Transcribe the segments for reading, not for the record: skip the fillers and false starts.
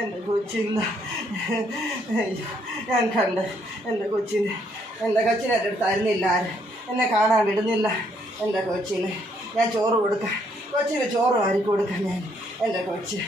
എൻ്റെ കൊച്ചില്ല അയ്യോ ഞാൻ കണ്ട് എൻ്റെ കൊച്ചിനെ എൻ്റെ അടുത്തായിരുന്നില്ല ആര് എന്നെ കാണാൻ വിടുന്നില്ല. എൻ്റെ കൊച്ചിന് ഞാൻ ചോറ് കൊടുക്കാം, കൊച്ചിന് ചോറ് വാരി കൊടുക്കാം ഞാൻ. എൻ്റെ കൊച്ച്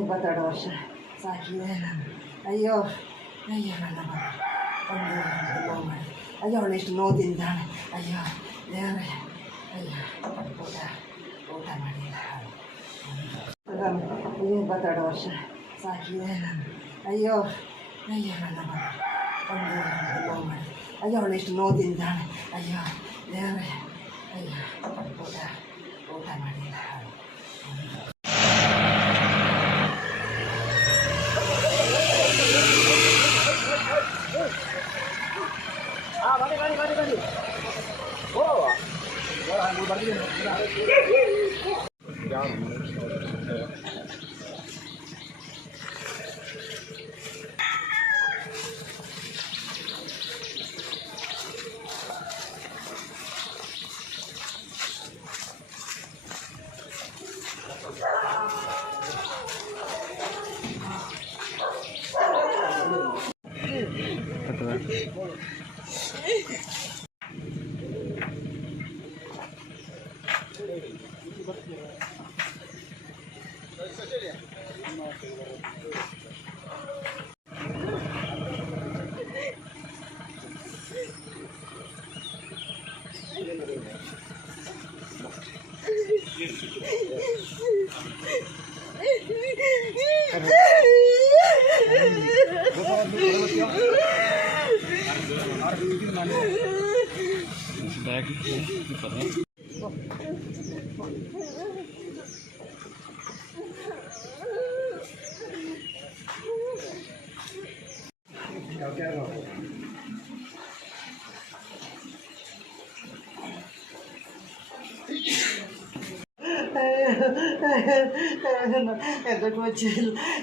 ಇಪ್ಪತ್ತೆರಡು ವರ್ಷ ಸಾಕಿದೆ ನಾನು. ಅಯ್ಯೋ ಅಯ್ಯೋ ನನ್ನ ಅಯ್ಯೋ ಅವಳು ಎಷ್ಟು ನೋದಿಂದಾಳೆ. ಅಯ್ಯೋ ದೇವರೇ, ಅಯ್ಯೋ ಊಟ ಮಾಡಿಲ್ಲ. 22 ವರ್ಷ ಸಾಕಿದೆ ನಾನು. ಅಯ್ಯೋ ಅಯ್ಯೋ ನನ್ನ ಅಯ್ಯೋ ಅವಳು ಎಷ್ಟು ನೋದಿಂದಾಳೆ. ಅಯ್ಯೋ ದೇವರೇ, ಅಯ್ಯೋ ಊಟ ಮಾಡಿಲ್ಲ.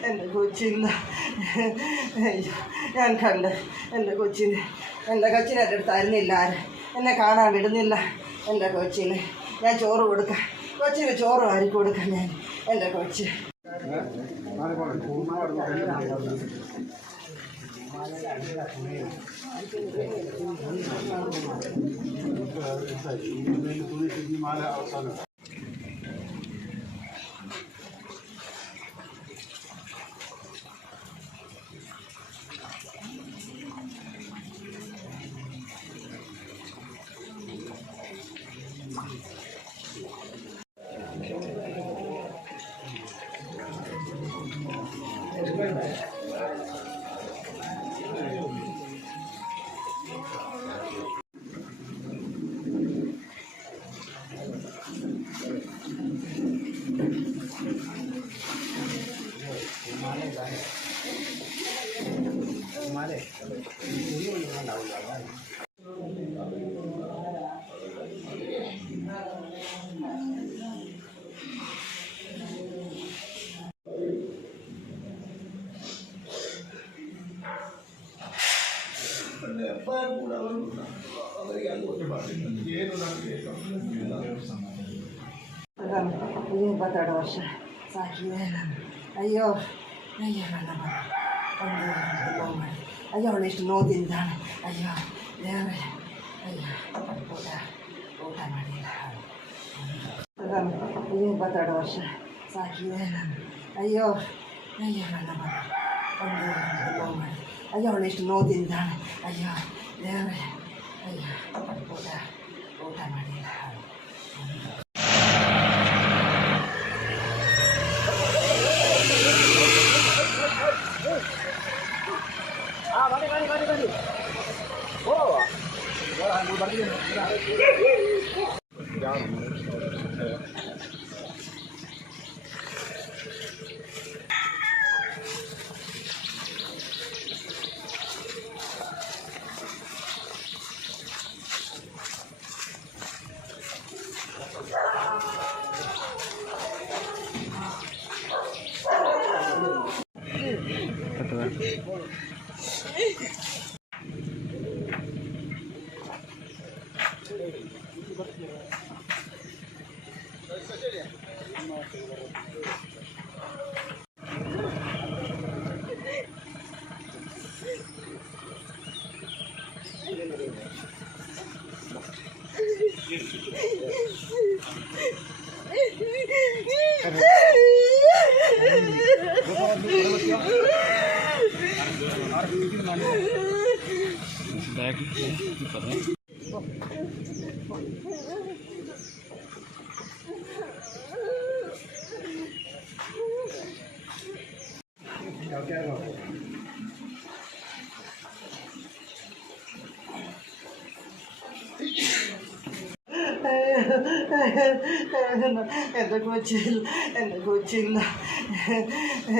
എൻ്റെ കൊച്ചില്ല അയ്യോ ഞാൻ കണ്ട് എൻ്റെ കൊച്ചിനെ എൻ്റെ അടുത്തായിരുന്നില്ല ആര് എന്നെ കാണാൻ വിടുന്നില്ല. എൻ്റെ കൊച്ചിന് ഞാൻ ചോറ് കൊടുക്കാം, കൊച്ചിന് ചോറ് വാരി കൊടുക്കാം ഞാൻ. എൻ്റെ കൊച്ച് ಇಪ್ಪತ್ತೆರಡು ವರ್ಷ ಸಾಕಿದೆ ನಾನು. ಅಯ್ಯೋ ಅಯ್ಯೋ ನನ್ನ ಅಯ್ಯೋ ಅವಳು ಎಷ್ಟು ನೋದಿಂದಾಳೆ. ಅಯ್ಯೋ ದೇವರೇ, ಅಯ್ಯೋ ಊಟ ಮಾಡಿಲ್ಲ. 22 ವರ್ಷ ಸಾಕಿದೆ ನಾನು. ಅಯ್ಯೋ ಅಯ್ಯೋ ನನ್ನ ಅಯ್ಯೋ ಅವಳು ಎಷ್ಟು ನೋದಿಂದಾಳೆ. ಅಯ್ಯೋ ದೇವರೇ, ಅಯ್ಯೋ ಊಟ ಮಾಡಿಲ್ಲ. എൻ്റെ കൊച്ചില്ല, എൻ്റെ കൊച്ചില്ല.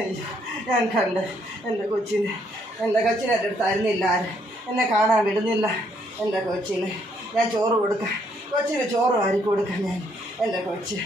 അയ്യോ ഞാൻ കണ്ട് എൻ്റെ കൊച്ചിനെ എൻ്റെ അടുത്തായിരുന്നില്ല ആര്. എന്നെ കാണാൻ വിടുന്നില്ല. എൻ്റെ കൊച്ചിന് ഞാൻ ചോറ് കൊടുക്കാം. കൊച്ചിന് ചോറ് വാരി കൊടുക്കാം ഞാൻ. എൻ്റെ കൊച്ച്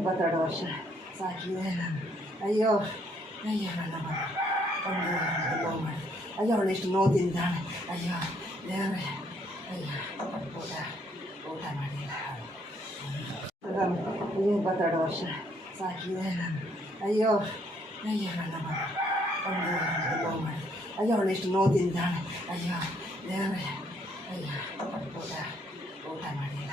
ಇಪ್ಪತ್ತೆರಡು ವರ್ಷ ಸಾಕಿದೆ ನಾನು. ಅಯ್ಯೋ ಅಯ್ಯೋ ನನ್ನ ಅಯ್ಯೋ ಅವಳು ಎಷ್ಟು ನೋದಿಂದಾಳೆ. ಅಯ್ಯೋ ದೇವರೇ, ಅಯ್ಯೋ ಊಟ ಮಾಡಿಲ್ಲ. 22 ವರ್ಷ ಸಾಕಿದೆ ನಾನು. ಅಯ್ಯೋ ಅಯ್ಯೋ ನನ್ನ അയ്യോ അവളെ ഇഷ്ടം നോതിന്താണ് അയ്യോ വേറെ അയ്യോ കൂട്ടാൻ മടിയില്ല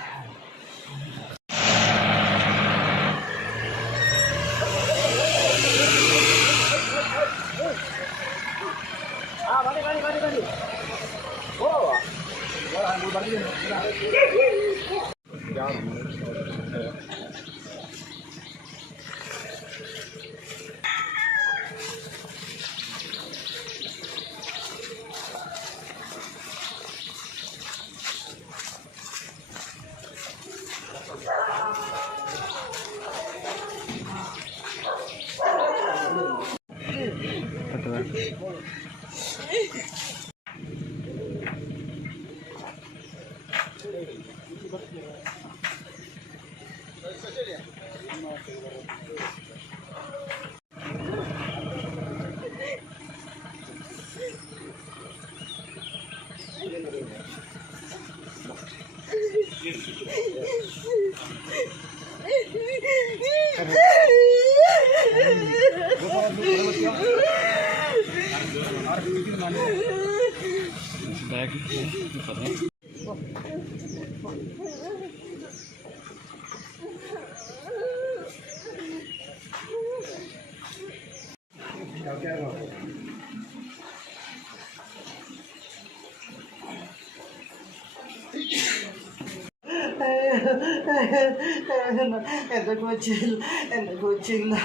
എൻ്റെ കൊച്ചില്ല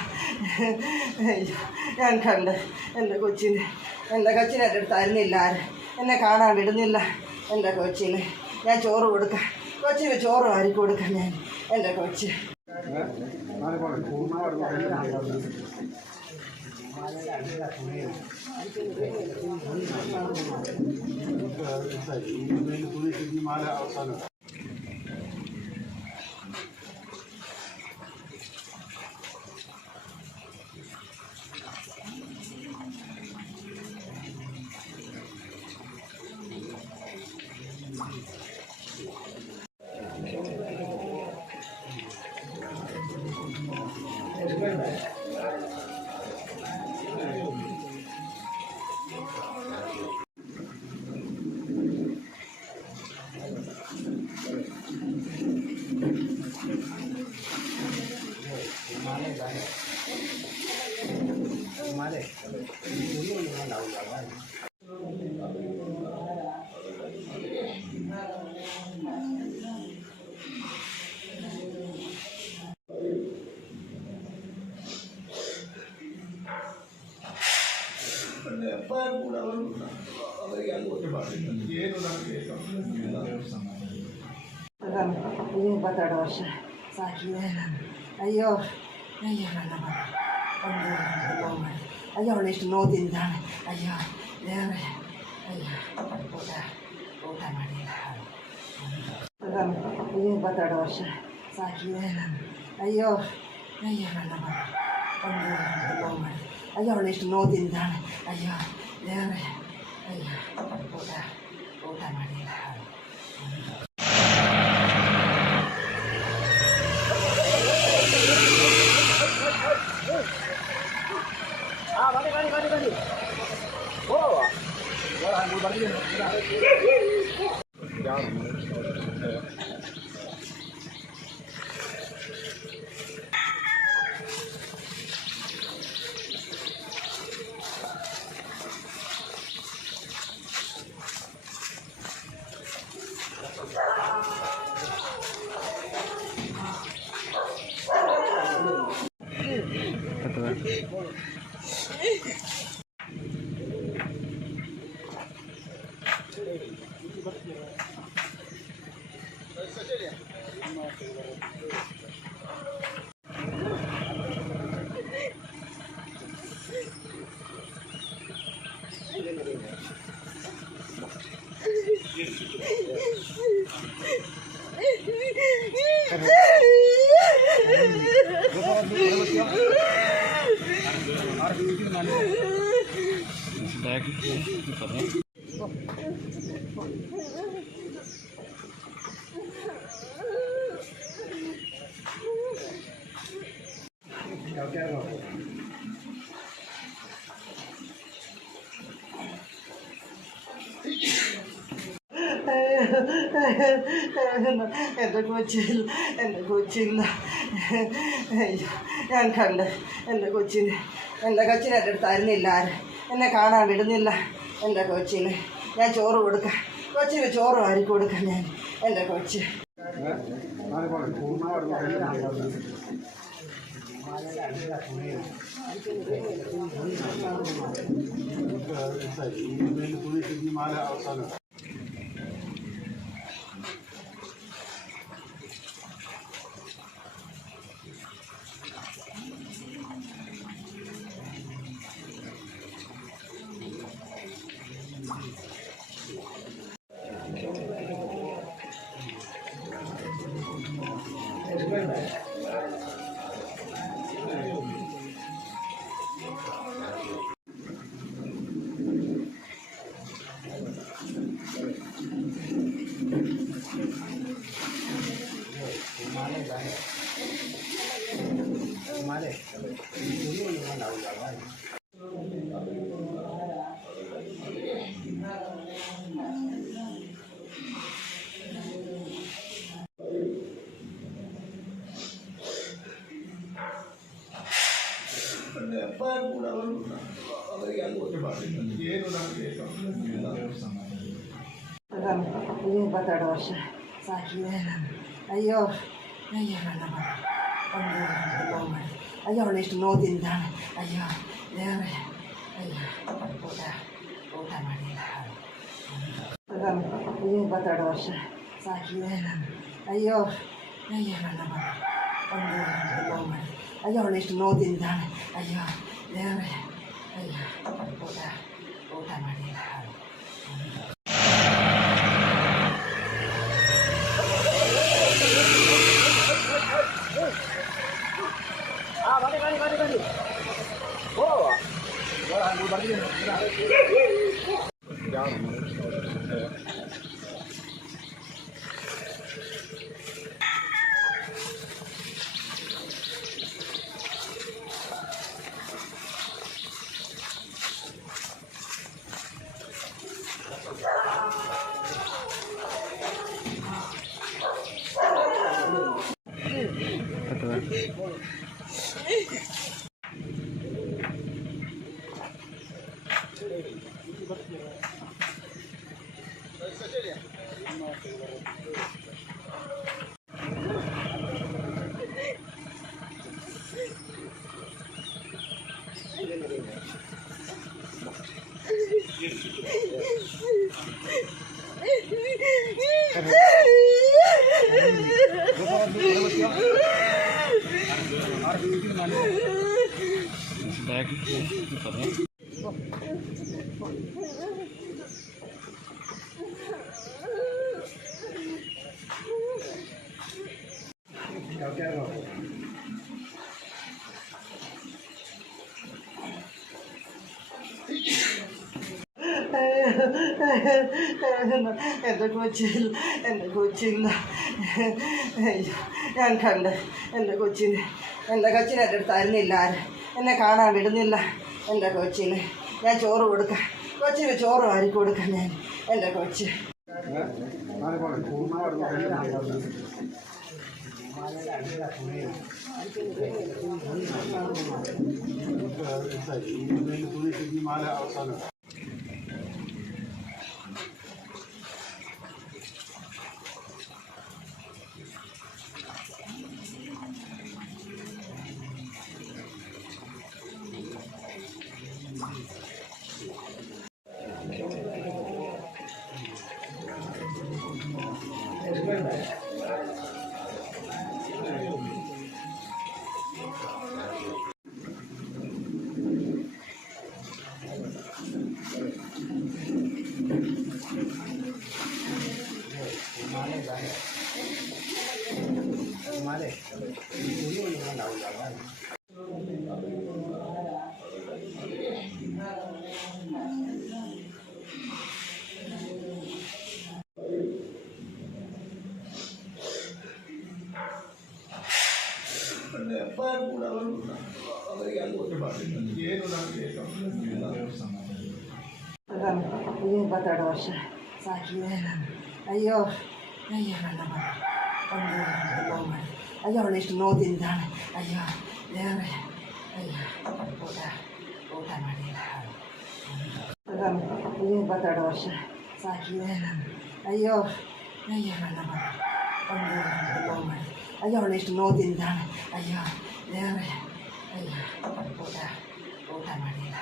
ഞാൻ കണ്ട് എൻ്റെ കൊച്ചിനെ എൻ്റെ അടുത്തായിരുന്നില്ല ആര് എന്നെ കാണാൻ വിടുന്നില്ല എൻ്റെ കൊച്ചിന് ഞാൻ ചോറ് കൊടുക്കാം കൊച്ചിന് ചോറ് വാരി കൊടുക്കാം ഞാൻ എൻ്റെ കൊച്ച് ಇಪ್ಪತ್ತೆರಡು ವರ್ಷ ಸಾಕಿದೆ ಅಯ್ಯೋ ಅಯ್ಯೋ ನನ್ನ ಅಯ್ಯೋ ಅವಳು ಎಷ್ಟು ನೋದಿಂದಾಳೆ ಅಯ್ಯೋ ದೇವರೇ ಅಯ್ಯೋ ಊಟ ಮಾಡಿಲ್ಲ ಇಪ್ಪತ್ತೆರಡು ವರ್ಷ ಸಾಕಿದೆ ಅಯ್ಯೋ ಅಯ್ಯೋ ನನ್ನ ಅಯ್ಯೋ ಅವಳು ಎಷ್ಟು ನೋದಿಂದಾಳೆ ಅಯ್ಯೋ ದೇವರೇ ಅಯ್ಯೋ ಊಟ ಮಾಡಿಲ್ಲ എൻ്റെ കൊച്ചിൽ അയ്യോ ഞാൻ കണ്ട് എൻ്റെ കൊച്ചിനെ എൻ്റെ അടുത്തായിരുന്നില്ല ആര് എന്നെ കാണാൻ വിടുന്നില്ല. എൻ്റെ കൊച്ചിന് ഞാൻ ചോറ് കൊടുക്കാം, കൊച്ചിന് ചോറ് വാരി കൊടുക്കാം ഞാൻ. എൻ്റെ കൊച്ച് ಇಪ್ಪತ್ತೆರಡು ವರ್ಷ ಸಾಕಿದೆ ನಾನು. ಅಯ್ಯೋ ಅಯ್ಯೋ ನನ್ನ ಅಯ್ಯೋ ಅವಳು ಎಷ್ಟು ನೋದಿಂದಾಳೆ. ಅಯ್ಯೋ ದೇವರೇ, ಅಯ್ಯೋ ಊಟ ಮಾಡಿಲ್ಲ. 22 ವರ್ಷ ಸಾಕಿದೆ ನಾನು. ಅಯ್ಯೋ ಅಯ್ಯೋ ನನ್ನ ಅಯ್ಯೋ ಅವಳು ಎಷ್ಟು ನೋದಿಂದಾಳೆ. ಅಯ್ಯೋ ದೇವರೇ, ಅಯ್ಯೋ ಊಟ ಮಾಡಿಲ್ಲ. എൻ്റെ കൊച്ചിൽ അയ്യോ ഞാൻ കണ്ട് എൻ്റെ കൊച്ചിനെ എൻ്റെ അടുത്തായിരുന്നില്ല ആര് എന്നെ കാണാൻ വിടുന്നില്ല. എൻ്റെ കൊച്ചിന് ഞാൻ ചോറ് കൊടുക്കാം, കൊച്ചിന് ചോറ് വാരി കൊടുക്കാം ഞാൻ. എൻ്റെ കൊച്ച് ಇಪ್ಪತ್ತೆರಡು ವರ್ಷ ಸಾಕಿದೆ ನಾನು. ಅಯ್ಯೋ അയ്യോ കണ്ടപ്പോൾ അയ്യോ അവളെ ഇഷ്ടം നോക്കി എന്താണ് അയ്യോ വേറെ അയ്യോ കൂട്ടാൻ മടിയില്ല അയ്യോ 32 വർഷം സാക്കിയതാണ് അയ്യോ അയ്യോ കണ്ടപ്പോൾ അയ്യോ അവളെ ഇഷ്ടം നോക്കി എന്താണ് അയ്യോ വേറെ അയ്യോ കൂട്ടാൻ മടിയില്ല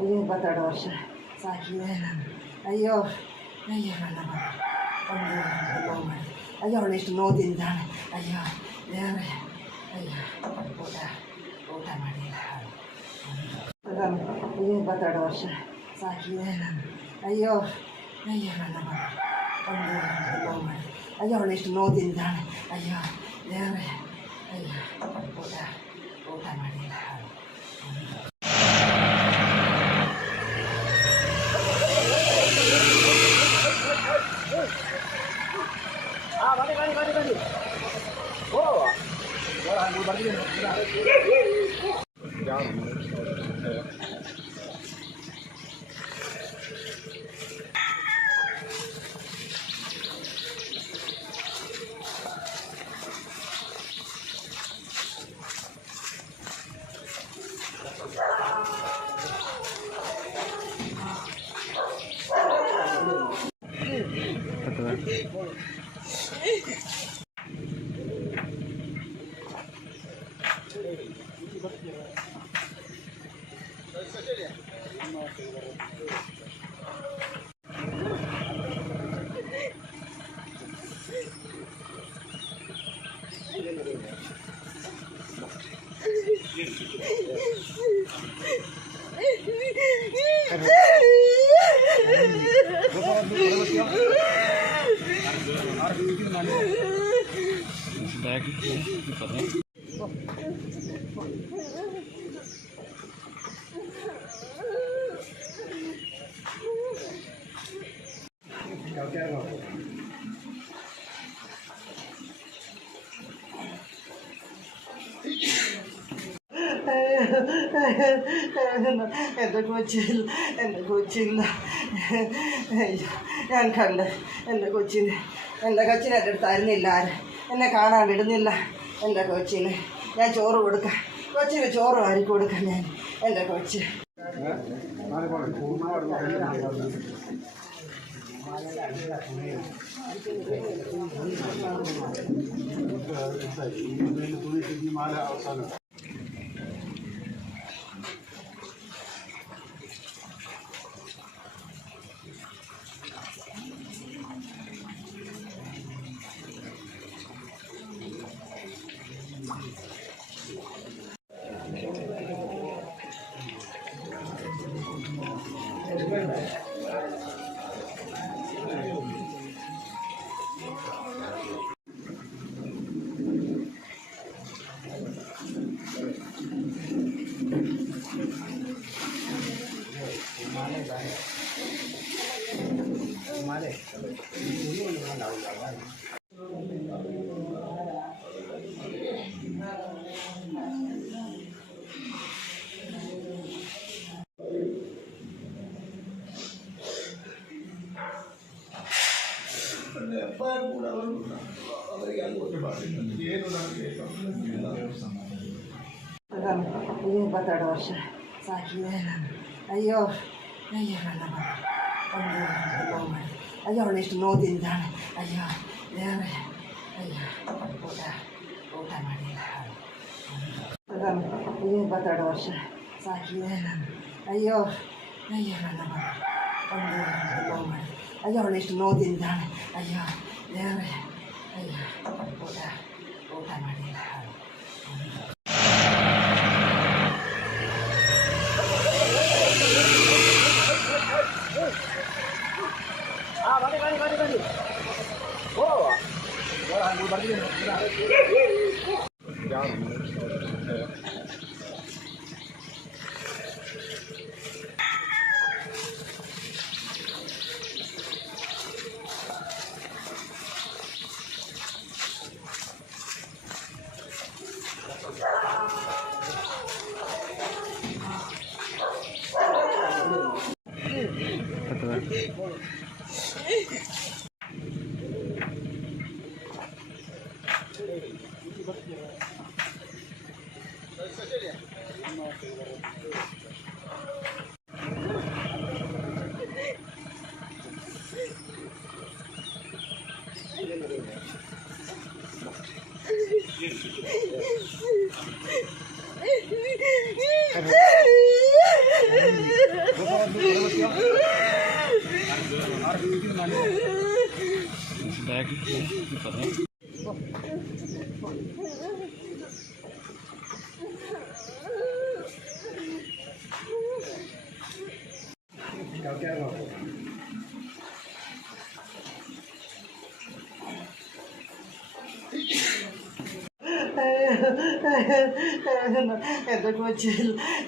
അയ്യോ 32 വർഷം സാക്കിയതാണ് അയ്യോ അയ്യോ കണ്ടപ്പോൾ അയ്യോ അവളെ ഇഷ്ടം നോക്കി എന്താണ് അയ്യോ വേറെ അയ്യോ കൂട്ടാൻ മടിയില്ല അയ്യോ 32 വർഷം സാക്കിയതാണ് അയ്യോ അയ്യോ കണ്ടപ്പോൾ അയ്യോ അവളെ ഇഷ്ടം നോക്കി എന്താണ് അയ്യോ വേറെ അയ്യോ കൂട്ടാൻ മടിയില്ല എൻ്റെ കൊച്ചില്ല അയ്യോ ഞാൻ കണ്ട് എൻ്റെ കൊച്ചിനെ എൻ്റെ അടുത്തായിരുന്നില്ല ആര് എന്നെ കാണാൻ വിടുന്നില്ല. എൻ്റെ കൊച്ചിന് ഞാൻ ചോറ് കൊടുക്കാം, കൊച്ചിന് ചോറ് വാരി കൊടുക്കാം ഞാൻ. എൻ്റെ കൊച്ച് മാല അവസാനം ಇಪ್ಪತ್ತೆರಡು ವರ್ಷ ಸಾಕಿದೆ ನಾನು. ಅಯ್ಯೋ ಅಯ್ಯೋ ನನ್ನ ಅಯ್ಯೋ ಅವಳು ಎಷ್ಟು ನೋದಿಂದಾಳೆ. ಅಯ್ಯೋ ದೇವರೇ, ಅಯ್ಯೋ ಊಟ ಮಾಡಿಲ್ಲ. ಇಪ್ಪತ್ತೆರಡು ವರ್ಷ ಸಾಕಿದೆ ನಾನು. ಅಯ್ಯೋ ಅಯ್ಯೋ ನನ್ನ ಅಯ್ಯೋ ಅವಳು ಎಷ್ಟು ನೋದಿಂದಾಳೆ. ಅಯ್ಯೋ ದೇವರೇ, ಅಯ್ಯೋ ಊಟ ಮಾಡಿಲ್ಲ.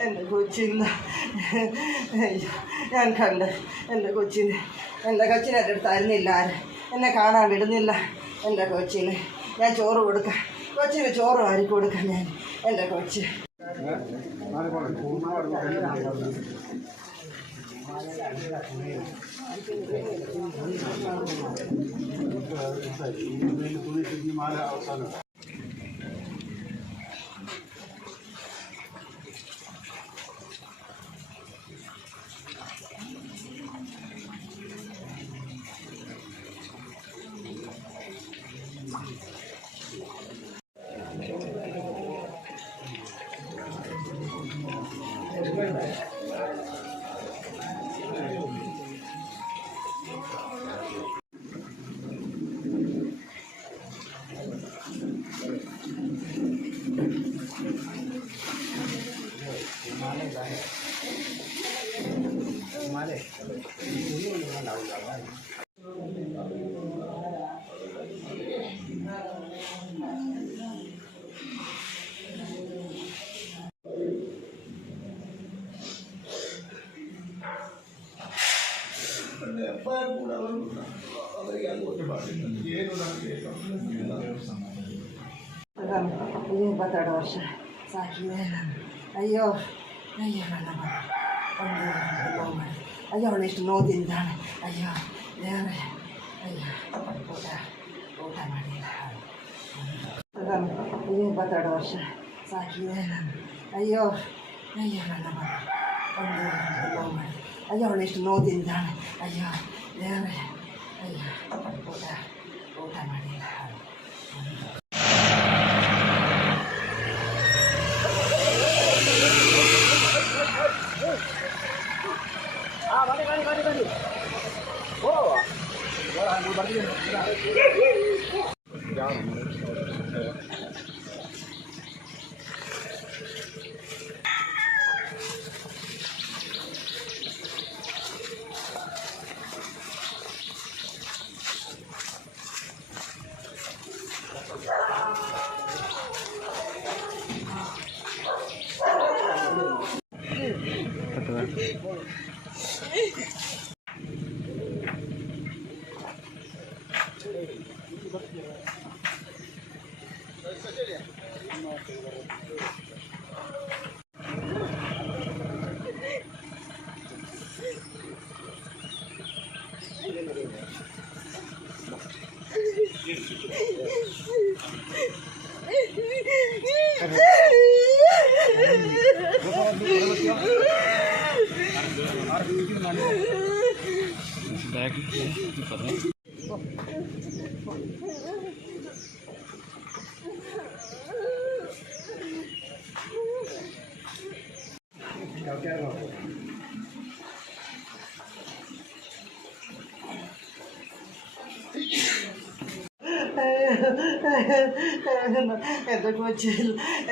എൻ്റെ കൊച്ചില്ല. അയ്യോ ഞാൻ കണ്ട് എൻ്റെ കൊച്ചിനെ എൻ്റെ അടുത്തായിരുന്നില്ല ആര്. എന്നെ കാണാൻ വിടുന്നില്ല. എൻ്റെ കൊച്ചിന് ഞാൻ ചോറ് കൊടുക്കാം. കൊച്ചിന് ചോറ് വാരി കൊടുക്കാം ഞാൻ. എൻ്റെ കൊച്ച് മാല അവസാനം ಇಪ್ಪತ್ತೆರಡು ವರ್ಷ ಸಾಕಿದೆ ನಾನು. ಅಯ್ಯೋ ಅಯ್ಯೋ ನನ್ನ ಅಯ್ಯೋ ಅವಳು ಎಷ್ಟು ನೋದಿಂದಾಳೆ. ಅಯ್ಯೋ ದೇವರೇ, ಅಯ್ಯೋ ಊಟ ಮಾಡಿಲ್ಲ. 22 ವರ್ಷ ಸಾಕಿದೆ ನಾನು. ಅಯ್ಯೋ ಅಯ್ಯೋ ನನ್ನ ಅಯ್ಯೋ ಅವಳು ಎಷ್ಟು ನೋದಿಂದಾಳೆ. ಅಯ್ಯೋ ದೇವರೇ, ಊಟ ಮಾಡಿಲ್ಲ.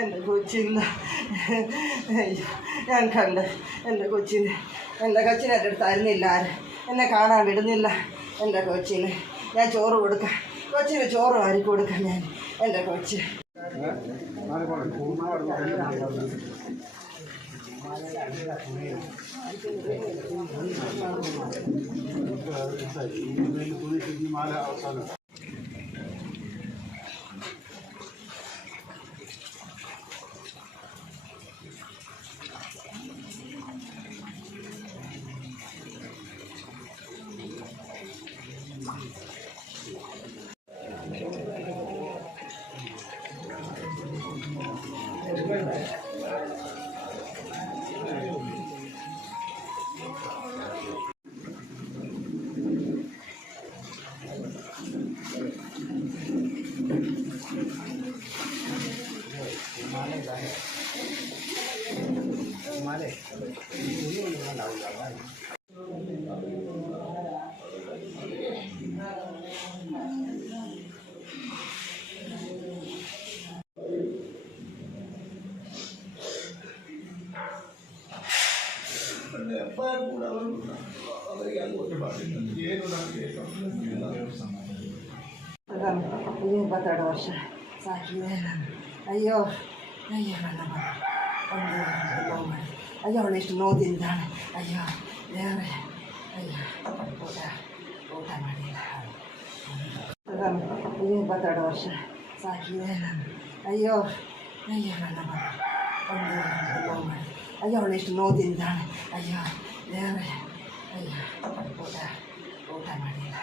എൻ്റെ കൊച്ചില്ല. അയ്യോ, ഞാൻ കണ്ട് എൻ്റെ കൊച്ചിനെ എൻ്റെ അടുത്തായിരുന്നില്ല ആര്. എന്നെ കാണാൻ വിടുന്നില്ല. എൻ്റെ കൊച്ചിന് ഞാൻ ചോറ് കൊടുക്കാം. കൊച്ചിന് ചോറ് വാരി കൊടുക്കാം ഞാൻ. എൻ്റെ കൊച്ച് മാല അവസാനം. ವರ್ಷ ಸಾಕಿದೆ ನಾನು. ಅಯ್ಯೋ ಅಯ್ಯೋ ನನ್ನ ಅಯ್ಯೋ ಅವಳೆಷ್ಟು ನೋದಿಂದಾಳೆ. ಅಯ್ಯೋ ದೇವರೇ, ಅಯ್ಯೋ ಊಟ ಮಾಡಿಲ್ಲ. 22 ವರ್ಷ ಸಾಕಿದೆ ನಾನು. ಅಯ್ಯೋ ಅಯ್ಯೋ ನನ್ನ ಅಯ್ಯೋ ಅವಳೆಷ್ಟು ನೋದಿಂದಾಳೆ. ಅಯ್ಯೋ ದೇವರೇ, ಅಯ್ಯೋ ಊಟ ಮಾಡಿಲ್ಲ.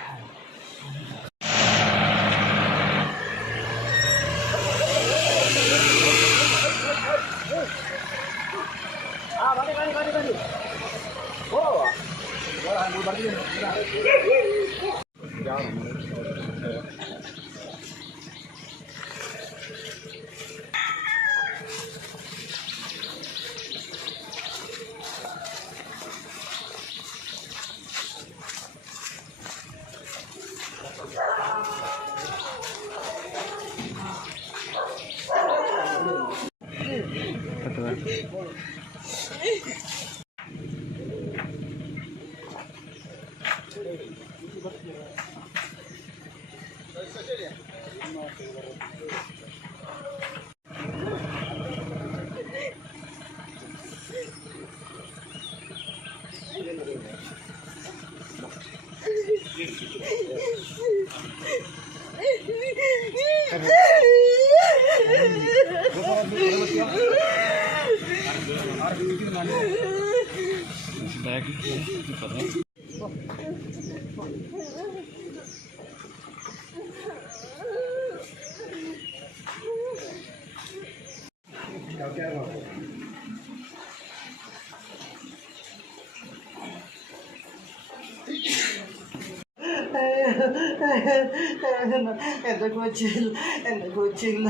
എൻ്റെ കൊച്ചില്ല, എൻ്റെ കൊച്ചില്ല.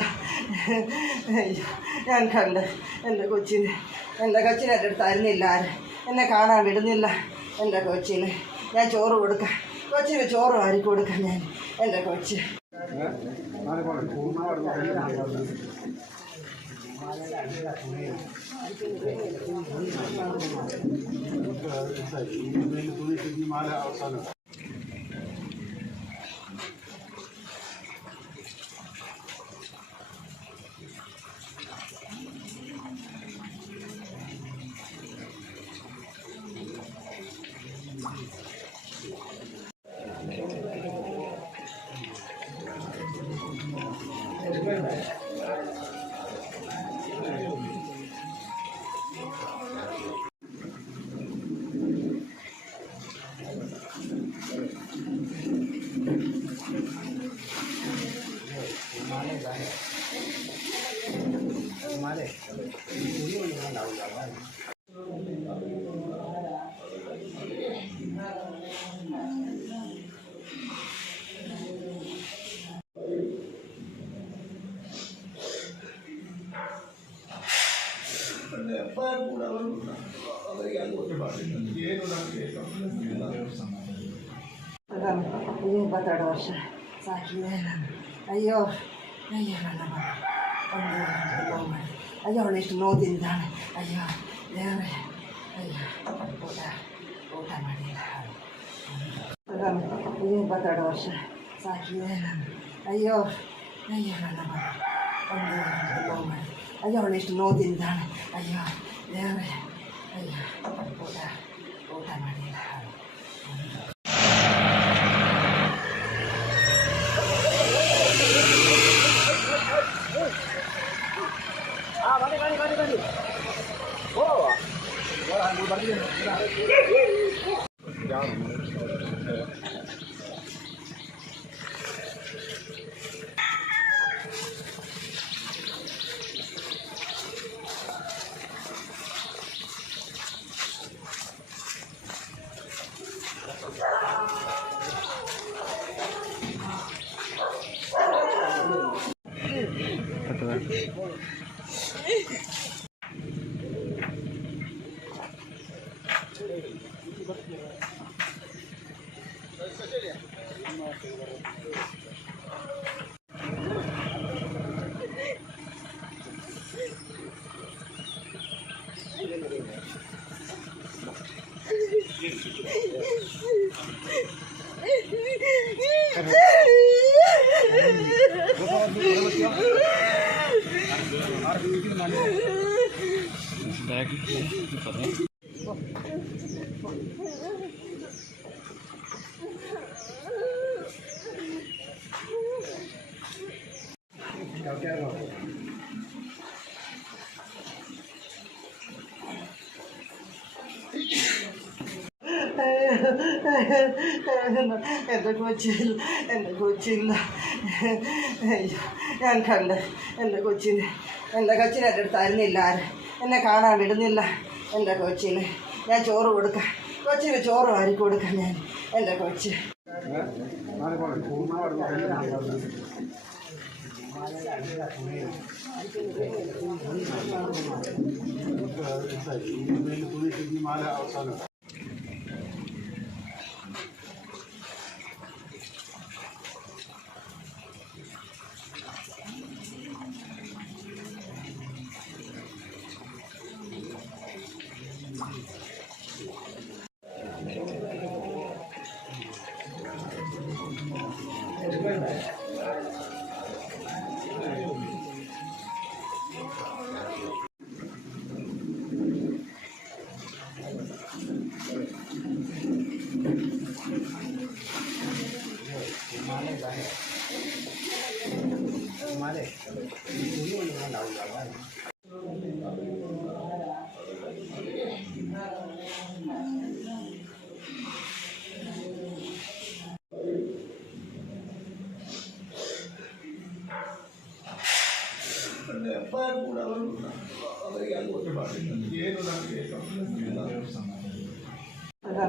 അയ്യോ, ഞാൻ കണ്ട് എൻ്റെ കൊച്ചിനെ എൻ്റെ അടുത്തായിരുന്നില്ല ആര്, എന്നെ കാണാൻ വിടുന്നില്ല. എൻ്റെ കൊച്ചിന് ഞാൻ ചോറ് കൊടുക്കാം, കൊച്ചിന് ചോറ് വാരി കൊടുക്കാം ഞാൻ. എൻ്റെ കൊച്ച് ಇಪ್ಪತ್ತೆರಡು ವರ್ಷ ಸಾಕಿದೆ ನಾನು. ಅಯ್ಯೋ ಅಯ್ಯೋ ನನ್ನ ಅಯ್ಯೋ ಅವಳು ಎಷ್ಟು ನೋವು ತಿಂತಾಳೆ. ಅಯ್ಯೋ ದೇವರೇ, ಅಯ್ಯೋ ಊಟ ಮಾಡಿಲ್ಲ. 22 ವರ್ಷ ಸಾಕಿದೆ ನಾನು. ಅಯ್ಯೋ ಅಯ್ಯೋ ನನ್ನ ಅಯ್ಯೋ ಅವಳು ಎಷ್ಟು ನೋವು ತಿಂತಾಳೆ. ಅಯ್ಯೋ ದೇವರೇ, ಅಯ್ಯೋ ಊಟ ಮಾಡಿಲ್ಲ. എൻ്റെ കൊച്ചില്ല. അയ്യോ, ഞാൻ കണ്ട് എൻ്റെ കൊച്ചിനെ എൻ്റെ അടുത്തായിരുന്നില്ല ആര്, എന്നെ കാണാൻ വിടുന്നില്ല. എൻ്റെ കൊച്ചിന് ഞാൻ ചോറ് കൊടുക്കാം, കൊച്ചിന് ചോറ് വാരി കൊടുക്കാം ഞാൻ. എൻ്റെ കൊച്ച്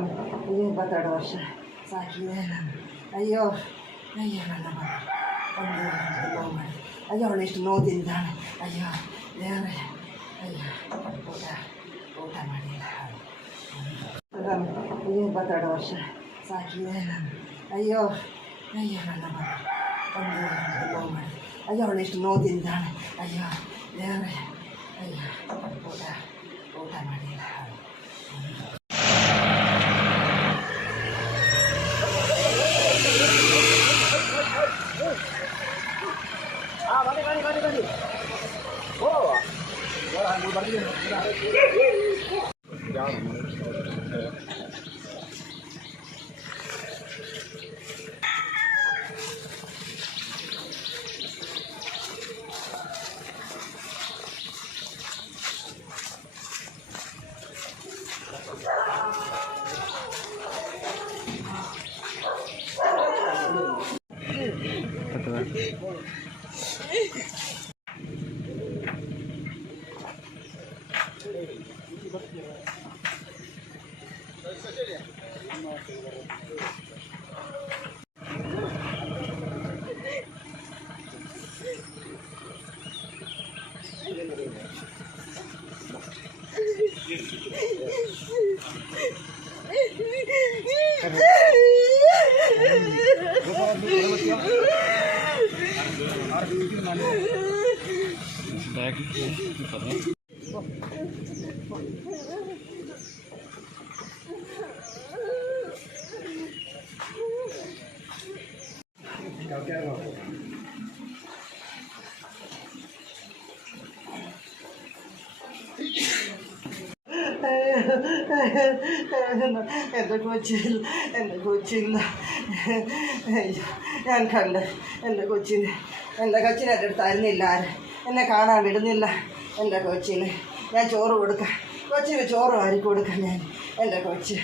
ಇದು 22 ವರ್ಷ ಸಾಕಿದೆ ನಾನು. ಅಯ್ಯೋ ಅಯ್ಯೋ ನನ್ನ ಮಗ ಅಯ್ಯೋ ಅವಳು ಎಷ್ಟು ನೋದಿಂದಾಳೆ. ಅಯ್ಯೋ ದೇವರೇ, ಅಯ್ಯೋ ಊಟ ಮಾಡಿಲ್ಲ. 22 ವರ್ಷ ಸಾಕಿದೆ ನಾನು. ಅಯ್ಯೋ ಅಯ್ಯೋ ನನ್ನ ಮಗ ಅಯ್ಯೋ ಅವಳು ಎಷ್ಟು ನೋದಿಂದಾಳೆ. ಅಯ್ಯೋ ದೇವರೇ, ಅಯ್ಯೋ ಊಟ ಮಾಡಿಲ್ಲ. എൻ്റെ കൊച്ചില്ല. അയ്യോ ഞാൻ കണ്ട് എൻ്റെ കൊച്ചിനെ എൻ്റെ എൻ്റെ അടുത്തായിരുന്നില്ല ആര്. എന്നെ കാണാൻ വിടുന്നില്ല. എൻ്റെ കൊച്ചിന് ഞാൻ ചോറ് കൊടുക്കാം. കൊച്ചിന് ചോറ് വാരി കൊടുക്കാം ഞാൻ. എൻ്റെ കൊച്ച്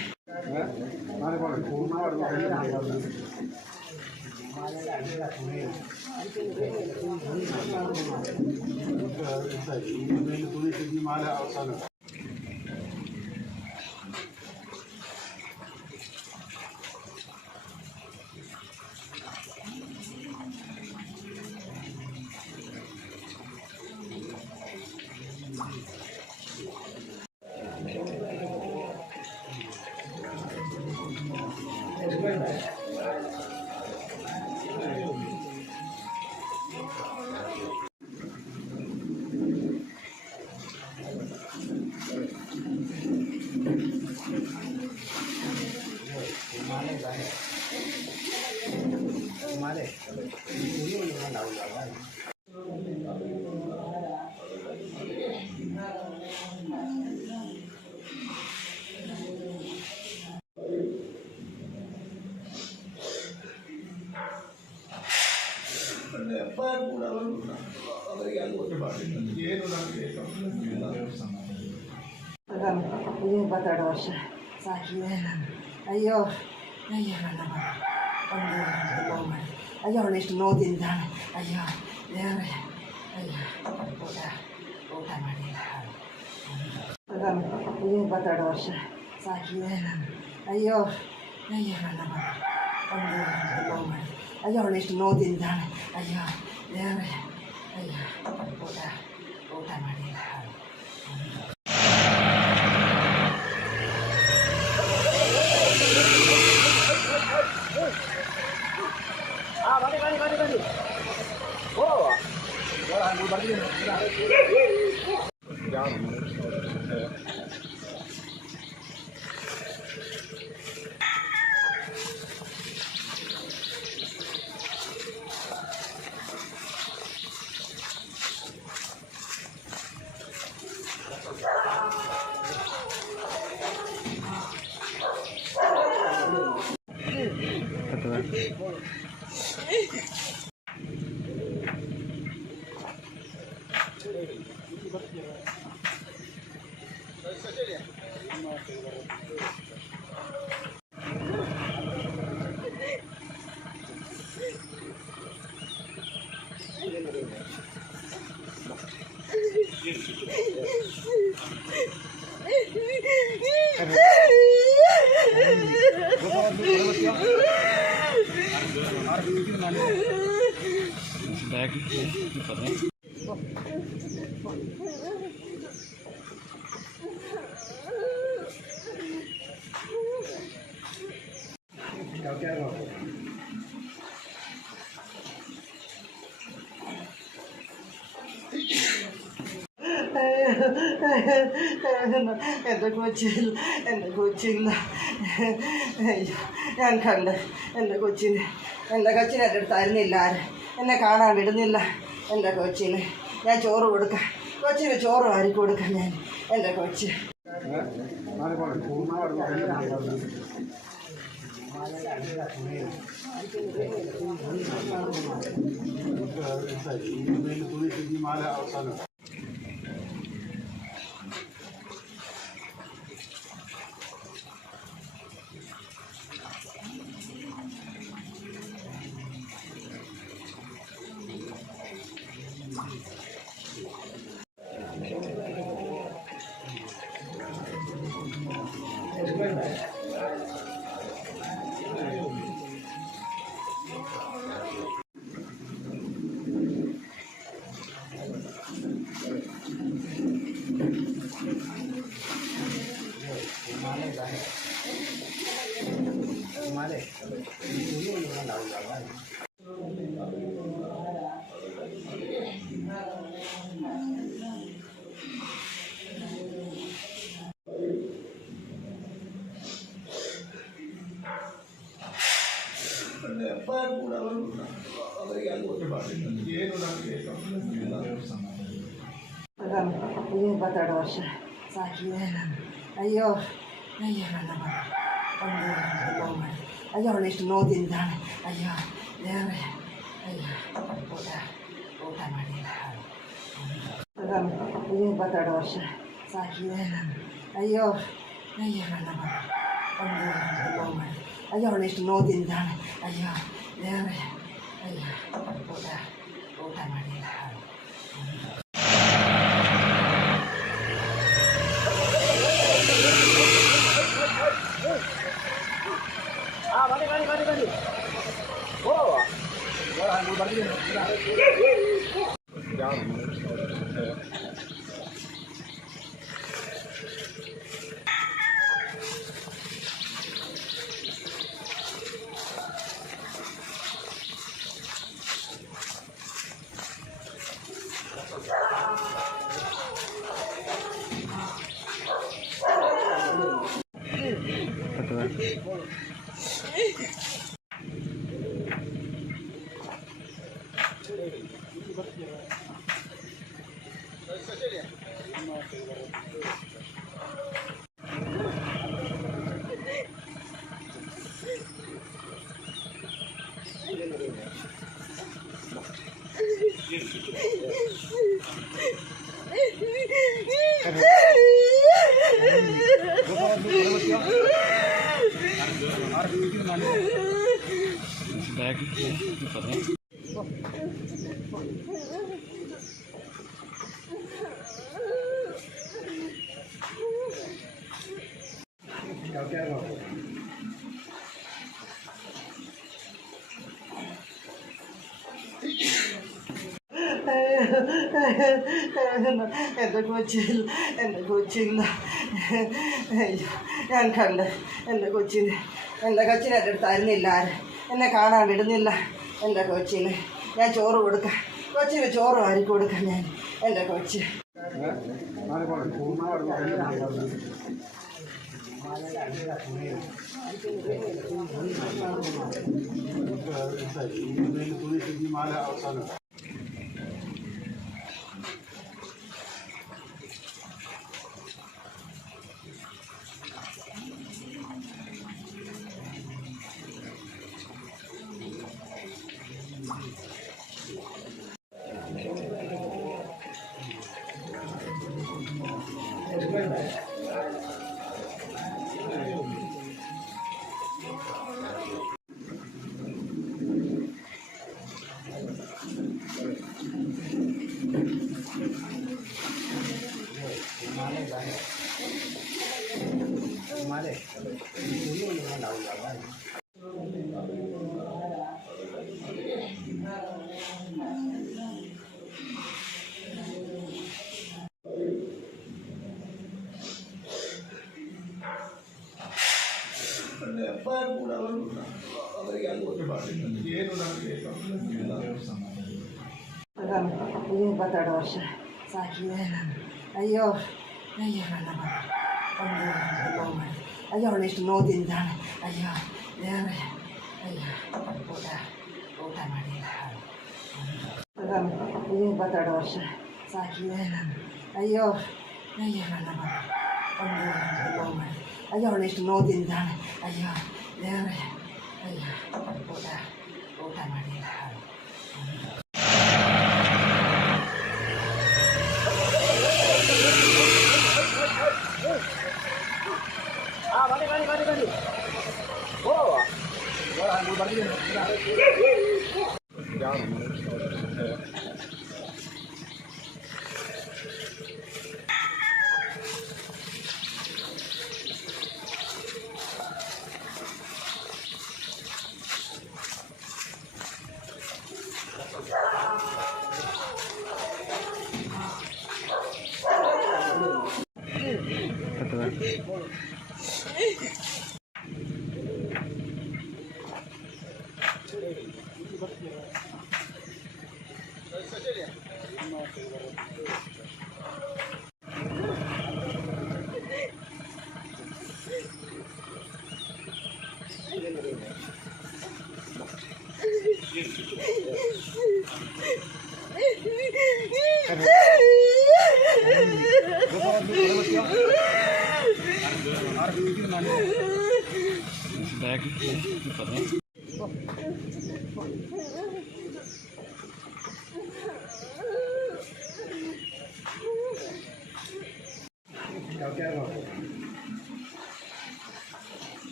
ಇದು 22 ವರ್ಷ ಸಾಕಿದೆ ನಾನು. ಅಯ್ಯೋ ಅಯ್ಯೋ ನನ್ನ ಮಗ ಅಯ್ಯೋ ಅವಳು ಎಷ್ಟು ನೋದಿಂದಾಳೆ. ಅಯ್ಯೋ ದೇವರೇ, ಅಯ್ಯೋ ಊಟ ಮಾಡಿಲ್ಲ. ಇದು 22 ವರ್ಷ ಸಾಕಿದೆ ನಾನು. ಅಯ್ಯೋ ಅಯ್ಯೋ ನನ್ನ ಮಗ ಅಯ್ಯೋ ಅವಳು ಎಷ್ಟು ನೋದಿಂದಾಳೆ. ಅಯ್ಯೋ ದೇವರೇ, ಅಯ್ಯೋ ಊಟ ಮಾಡಿಲ್ಲ. എൻ്റെ കൊച്ചില്ല അയ്യോ ഞാൻ കണ്ട് എൻ്റെ കൊച്ചിനെ എൻ്റെ എൻ്റെ അടുത്തായിരുന്നില്ല ആര് എന്നെ കാണാൻ വിടുന്നില്ല എൻ്റെ കൊച്ചിന് ഞാൻ ചോറ് കൊടുക്കാം കൊച്ചിന് ചോറ് വാരി കൊടുക്കാം ഞാൻ എൻ്റെ കൊച്ച് ಇಪ್ಪತ್ತೆರಡು ವರ್ಷ ಸಾಕಿದೆ ನಾನು ಅಯ್ಯೋ ಅಯ್ಯೋ ನನ್ನ ಅಯ್ಯೋ ಅವಳು ಎಷ್ಟು ನೋದಿಂದಾಳೆ ಅಯ್ಯೋ ದೇವರೇ ಅಯ್ಯೋ ಊಟ ಮಾಡಿಲ್ಲ 22 ವರ್ಷ ಸಾಕಿದೆ ನಾನು ಅಯ್ಯೋ ಅಯ್ಯೋ ನನ್ನ ಅಯ್ಯೋ ಅವಳು ಎಷ್ಟು ನೋದಿಂದಾಳೆ ಅಯ್ಯೋ ದೇವರೇ ಅಯ್ಯೋ ಊಟ ಮಾಡಿಲ್ಲ എൻ്റെ കൊച്ചില്ല അയ്യോ ഞാൻ കണ്ട് എൻ്റെ കൊച്ചിനെ എൻ്റെ അടുത്തായിരുന്നില്ല ആര് എന്നെ കാണാൻ വിടുന്നില്ല എൻ്റെ കൊച്ചിന് ഞാൻ ചോറ് കൊടുക്കാം കൊച്ചിന് ചോറ് വാരി കൊടുക്കാം ഞാൻ എൻ്റെ കൊച്ച് ಅದಾನ 22 ವರ್ಷ ಸಾಕಿದೆ ನಾನು. ಅಯ್ಯೋ ಅಯ್ಯೋ ನನ್ನ ಒಂದು ಮಾಡಿ ಅಯ್ಯೋ ಅವಳು ಎಷ್ಟು ನೋವು ತಿಂತಾಳೆ. ಅಯ್ಯೋ ದೇವರೇ ಅಯ್ಯೋ ಊಟ ಮಾಡಿಲ್ಲ. ಅದಾನ 22 ವರ್ಷ ಸಾಕಿದೆ ನಾನು. ಅಯ್ಯೋ ಅಯ್ಯೋ ನನ್ನ ಒಂದು ಮಾಡಿ ಅಯ್ಯೋ ಅವಳು ಎಷ್ಟು ನೋವು ತಿಂತಾಳೆ. ಅಯ್ಯೋ ದೇವರೇ ಅಯ್ಯೋ ಊಟ ಮಾಡಿಲ್ಲ.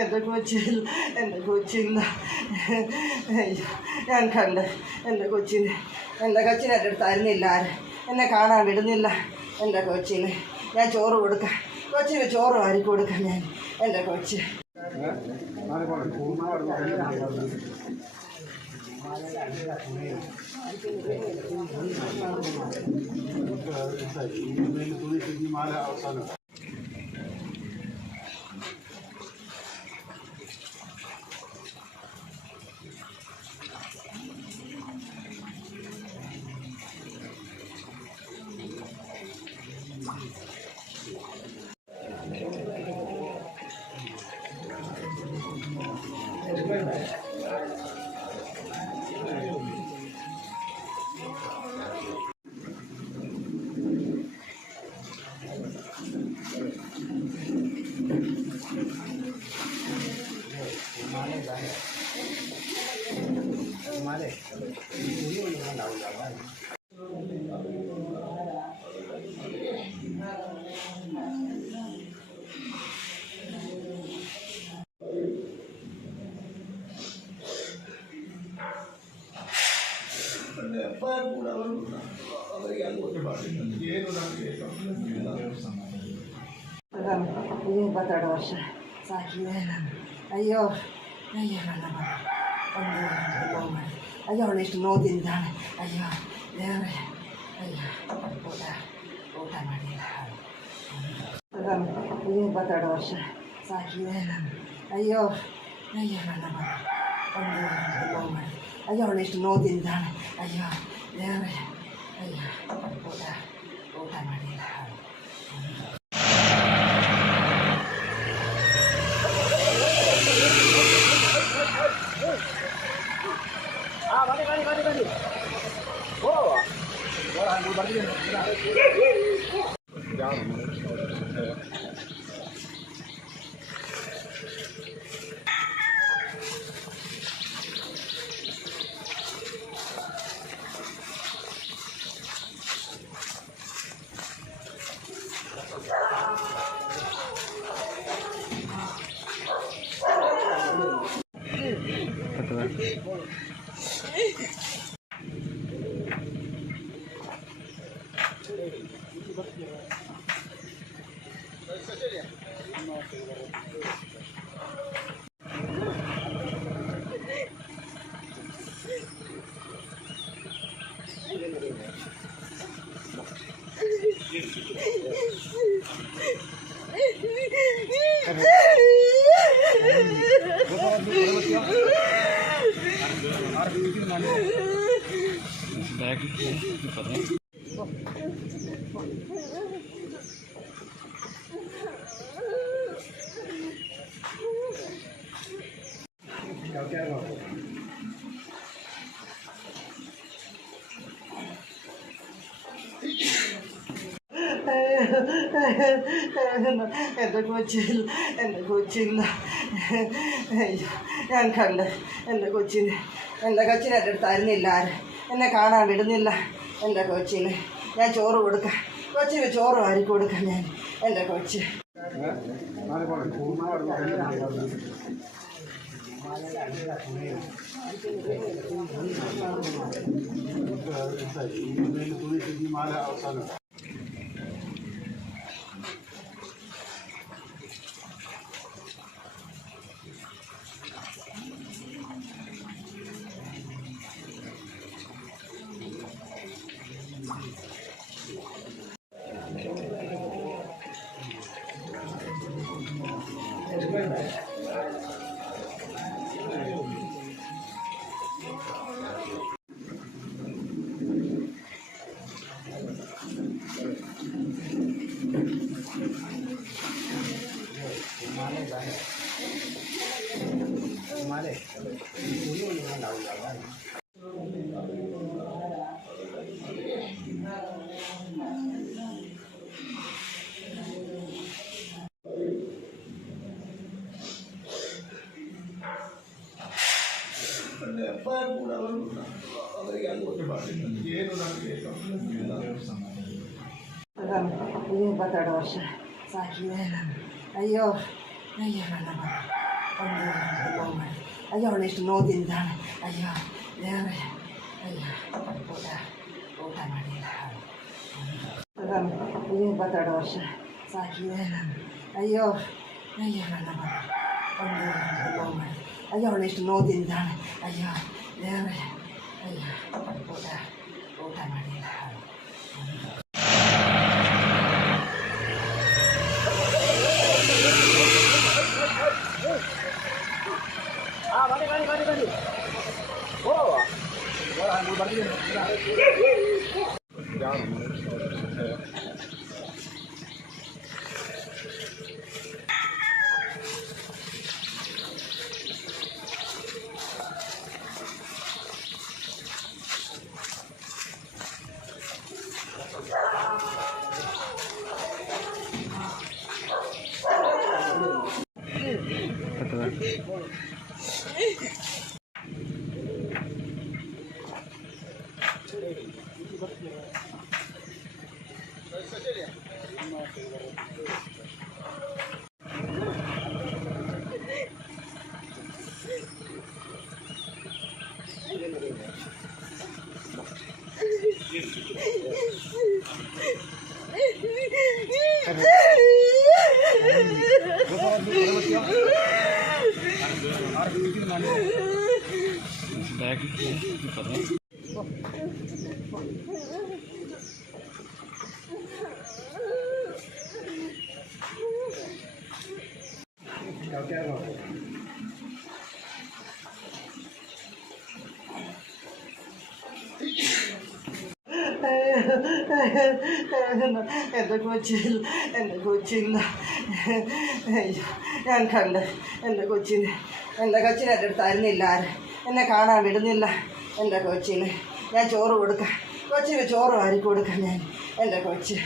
എൻ്റെ കൊച്ചില്ല, എൻ്റെ കൊച്ചില്ല. അയ്യോ ഞാൻ കണ്ട് എൻ്റെ കൊച്ചിനെ എൻ്റെ അടുത്തായിരുന്നില്ല ആര്. എന്നെ കാണാൻ വിടുന്നില്ല. എൻ്റെ കൊച്ചിന് ഞാൻ ചോറ് കൊടുക്കാം. കൊച്ചിന് ചോറ് വാരി കൊടുക്കാം ഞാൻ. എൻ്റെ കൊച്ച് ಅದಾನ 22 ವರ್ಷ ಸಾಕಿದೆ ನಾನು. ಅಯ್ಯೋ ಅಯ್ಯೋ ನನ್ನ ಒಂದು ಮಾಡಿ ಅಯ್ಯೋ ಅವಳು ಎಷ್ಟು ನೋವು ತಿಂತಾಳೆ. ಅಯ್ಯೋ ದೇವರೇ ಅಯ್ಯೋ ಊಟ ಮಾಡಿಲ್ಲ. ಅದಾನ 22 ವರ್ಷ ಸಾಕಿದೆ ನಾನು. ಅಯ್ಯೋ ಅಯ್ಯೋ ನನ್ನ ಒಂದು ಮಾಡಿ ಅಯ್ಯೋ ಅವಳು ಎಷ್ಟು ನೋವು ತಿಂತಾಳೆ. ಅಯ್ಯೋ ದೇವರೇ ಅಯ್ಯೋ ಊಟ ಮಾಡಿಲ್ಲ. എൻ്റെ കൊച്ചില്ല അയ്യോ ഞാൻ കണ്ട് എൻ്റെ കൊച്ചിനെ എൻ്റെ അടുത്തായിരുന്നില്ല ആര് എന്നെ കാണാൻ വിടുന്നില്ല. എൻ്റെ കൊച്ചിന് ഞാൻ ചോറ് കൊടുക്കാം, കൊച്ചിന് ചോറ് വാരി കൊടുക്കാം ഞാൻ. എൻ്റെ കൊച്ച് ಇಪ್ಪತ್ತೆರಡು ವರ್ಷ ಸಾಕಿದೆ ನಾನು. ಅಯ್ಯೋ ಅಯ್ಯೋ ನನ್ನ ಅಯ್ಯೋ ಅವಳು ಎಷ್ಟು ನೋದಿಂದಾಳೆ. ಅಯ್ಯೋ ದೇವರೇ, ಅಯ್ಯೋ ಊಟ ಮಾಡಿಲ್ಲ. 22 ವರ್ಷ ಸಾಕಿದೆ ನಾನು. ಅಯ್ಯೋ ಅಯ್ಯೋ ನನ್ನ ಅಯ್ಯೋ ಅವಳು ಎಷ್ಟು ನೋದಿಂದಾಳೆ. ಅಯ್ಯೋ ದೇವರೇ, ಅಯ್ಯೋ ಊಟ ಮಾಡಿಲ್ಲ. എൻ്റെ കൊച്ചില്ല അയ്യോ ഞാൻ കണ്ട് എൻ്റെ കൊച്ചിനെ എൻ്റെ അടുത്തായിരുന്നില്ല ആര് എന്നെ കാണാൻ വിടുന്നില്ല. എൻ്റെ കൊച്ചിന് ഞാൻ ചോറ് കൊടുക്കാം, കൊച്ചിന് ചോറ് വാരി കൊടുക്കാം ഞാൻ. എൻ്റെ കൊച്ച്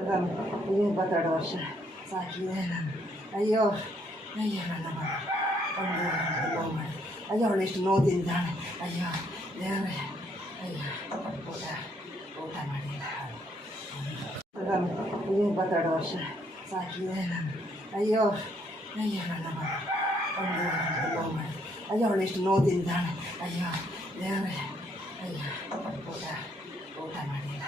ಅದಾನ 22 ವರ್ಷ ಸಾಕಿದೆ ನಾನು. ಅಯ್ಯೋ ಅಯ್ಯೋ ನನ್ನ ಮಗ ಒಂದು ಮಾಡಿ ಅಯ್ಯೋ ಅವಳೆಷ್ಟು ನೋದಿಂದಾಳೆ. ಅಯ್ಯೋ ದೇವರೇ ಅಯ್ಯೋ ಊಟ ಮಾಡಿಲ್ಲ. ಅದಾನ 22 ವರ್ಷ ಸಾಕಿದೆ ನಾನು. ಅಯ್ಯೋ ಅಯ್ಯೋ ನನ್ನ ಮಗ ಒಂದು ಮಾಡಿ ಅಯ್ಯೋ ಅವಳೆಷ್ಟು ನೋದಿಂದಾಳೆ. ಅಯ್ಯೋ ದೇವರೇ ಅಯ್ಯೋ ಊಟ ಮಾಡಿಲ್ಲ.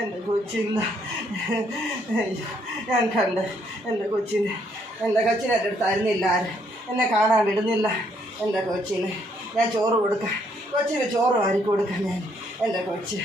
എൻ്റെ കൊച്ചില്ല. അയ്യോ ഞാൻ കണ്ട് എൻ്റെ കൊച്ചിനെ എൻ്റെ എൻ്റെ അടുത്തായിരുന്നില്ല ആര്. എന്നെ കാണാൻ വിടുന്നില്ല. എൻ്റെ കൊച്ചിന് ഞാൻ ചോറ് കൊടുക്കാം. കൊച്ചിന് ചോറ് വാരി കൊടുക്കാം ഞാൻ. എൻ്റെ കൊച്ച്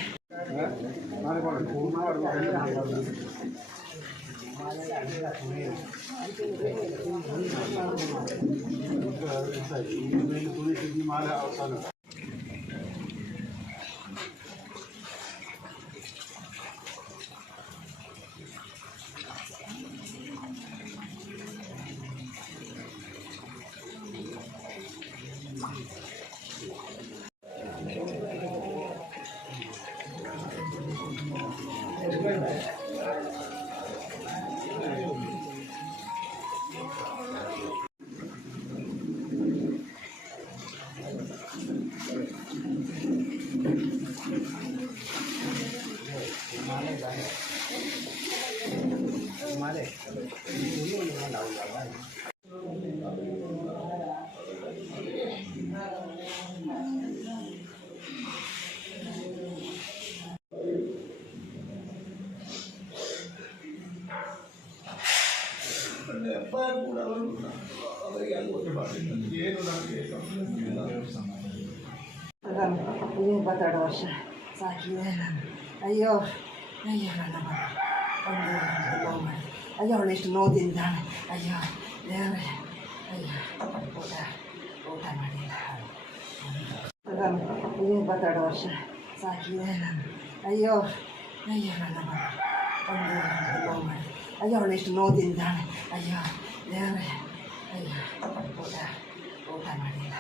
ಅದಾನ 22 ವರ್ಷ ಸಾಕಿದೆ ನಾನು. ಅಯ್ಯೋ ಅಯ್ಯೋ ನನ್ನ ಮಗ ಒಂದು ಮಾಡಿ ಅಯ್ಯೋ ಅವಳೆಷ್ಟು ನೋದಿಂದಾಳೆ. ಅಯ್ಯೋ ದೇವರೇ ಅಯ್ಯೋ ಊಟ ಮಾಡಿಲ್ಲ. ಅದಾನ 22 ವರ್ಷ ಸಾಕಿದೆ ನಾನು. ಅಯ್ಯೋ ಅಯ್ಯೋ ನನ್ನ ಮಗ ಒಂದು ಮಾಡಿ ಅಯ್ಯೋ ಅವಳೆಷ್ಟು ನೋದಿಂದಾಳೆ. ಅಯ್ಯೋ ದೇವರೇ ಅಯ್ಯೋ ಊಟ ಮಾಡಿಲ್ಲ.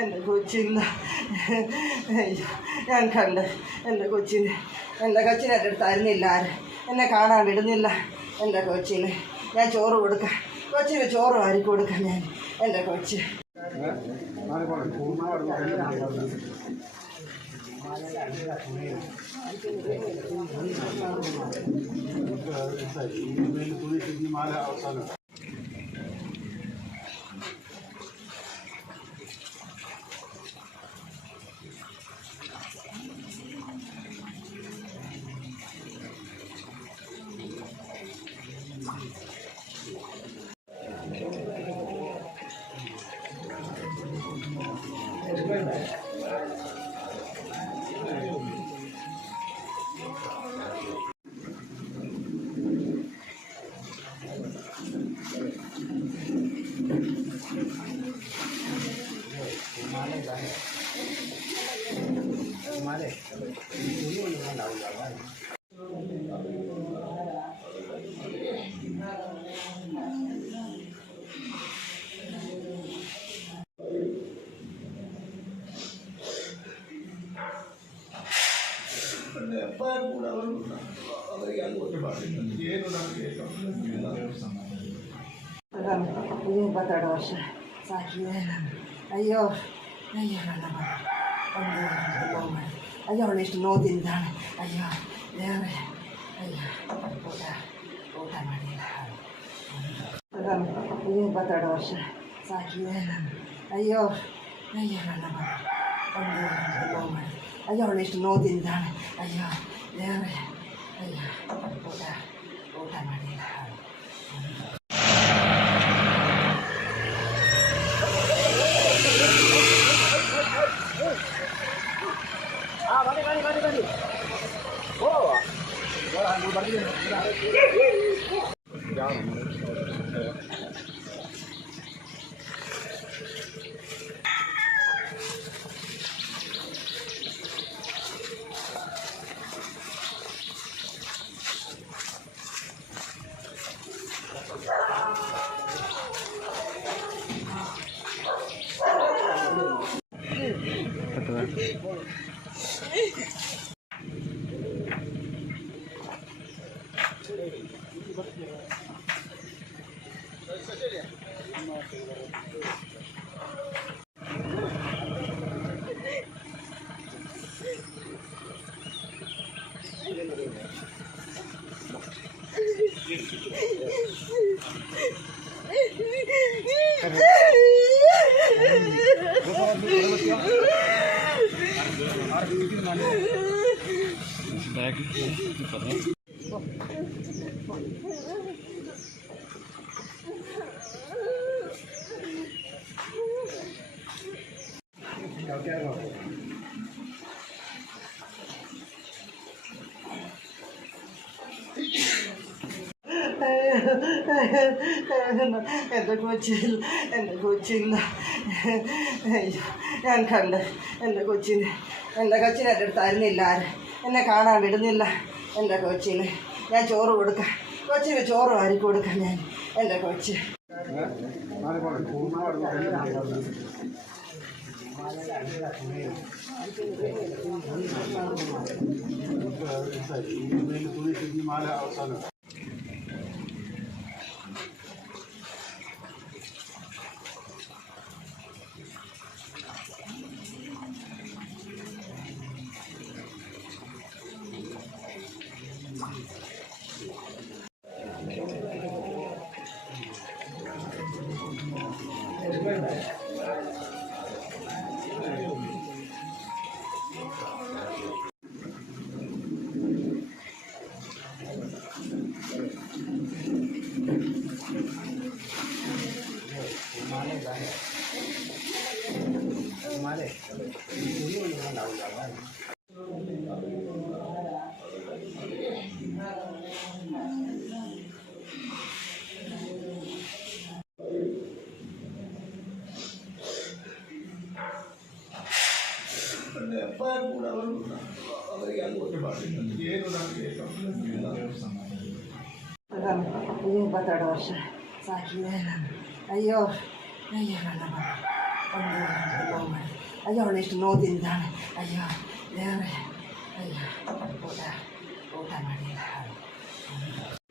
എൻ്റെ കൊച്ചില്ല. അയ്യോ ഞാൻ കണ്ട് എൻ്റെ കൊച്ചിനെ എൻ്റെ എൻ്റെ അടുത്തായിരുന്നില്ല ആര് എന്നെ കാണാൻ വിടുന്നില്ല. എൻ്റെ കൊച്ചിന് ഞാൻ ചോറ് കൊടുക്കാം, കൊച്ചിന് ചോറ് വാരി കൊടുക്കാം ഞാൻ. എൻ്റെ കൊച്ച് ಇಪ್ಪತ್ತೆರಡು ವರ್ಷ ಸಾಕಿದೆ. ಅಯ್ಯೋ ಅಯ್ಯೋ ನನ್ನ ಅಯ್ಯೋ ಅವಳು ಎಷ್ಟು ನೋವು ತಿಂತಾಳೆ. ಅಯ್ಯೋ ದೇವರೇ, ಅಯ್ಯೋ ಊಟ ಮಾಡಿಲ್ಲ. 22 ವರ್ಷ ಸಾಕಿದೆ ನಾನು. ಅಯ್ಯೋ ಅಯ್ಯೋ ನನ್ನ ಅಯ್ಯೋ ಅವಳು ಎಷ್ಟು ನೋವು ತಿಂತಾಳೆ. ಅಯ್ಯೋ ದೇವರೇ, ಅಯ್ಯೋ ಊಟ ಮಾಡಿಲ್ಲ. എൻ്റെ കൊച്ചില്ല. അയ്യോ ഞാൻ കണ്ട് എൻ്റെ കൊച്ചിനെ എൻ്റെ അടുത്തായിരുന്നില്ല ആര് എന്നെ കാണാൻ വിടുന്നില്ല. എൻ്റെ കൊച്ചിന് ഞാൻ ചോറ് കൊടുക്കാം, കൊച്ചിന് ചോറ് വാരി കൊടുക്കാം ഞാൻ. എൻ്റെ കൊച്ച് 22 ವರ್ಷ ಸಾಕಿದೆ ನಾನು. ಅಯ್ಯೋ ಅಯ್ಯೋ ನನ್ನ ಮಗ ಅಯ್ಯೋ ಅವಳೆಷ್ಟು ನೋದಿಂದಾಳೆ. ಅಯ್ಯೋ ದೇವರೇ, ಅಯ್ಯೋ ಊಟ ಮಾಡಿಲ್ಲ.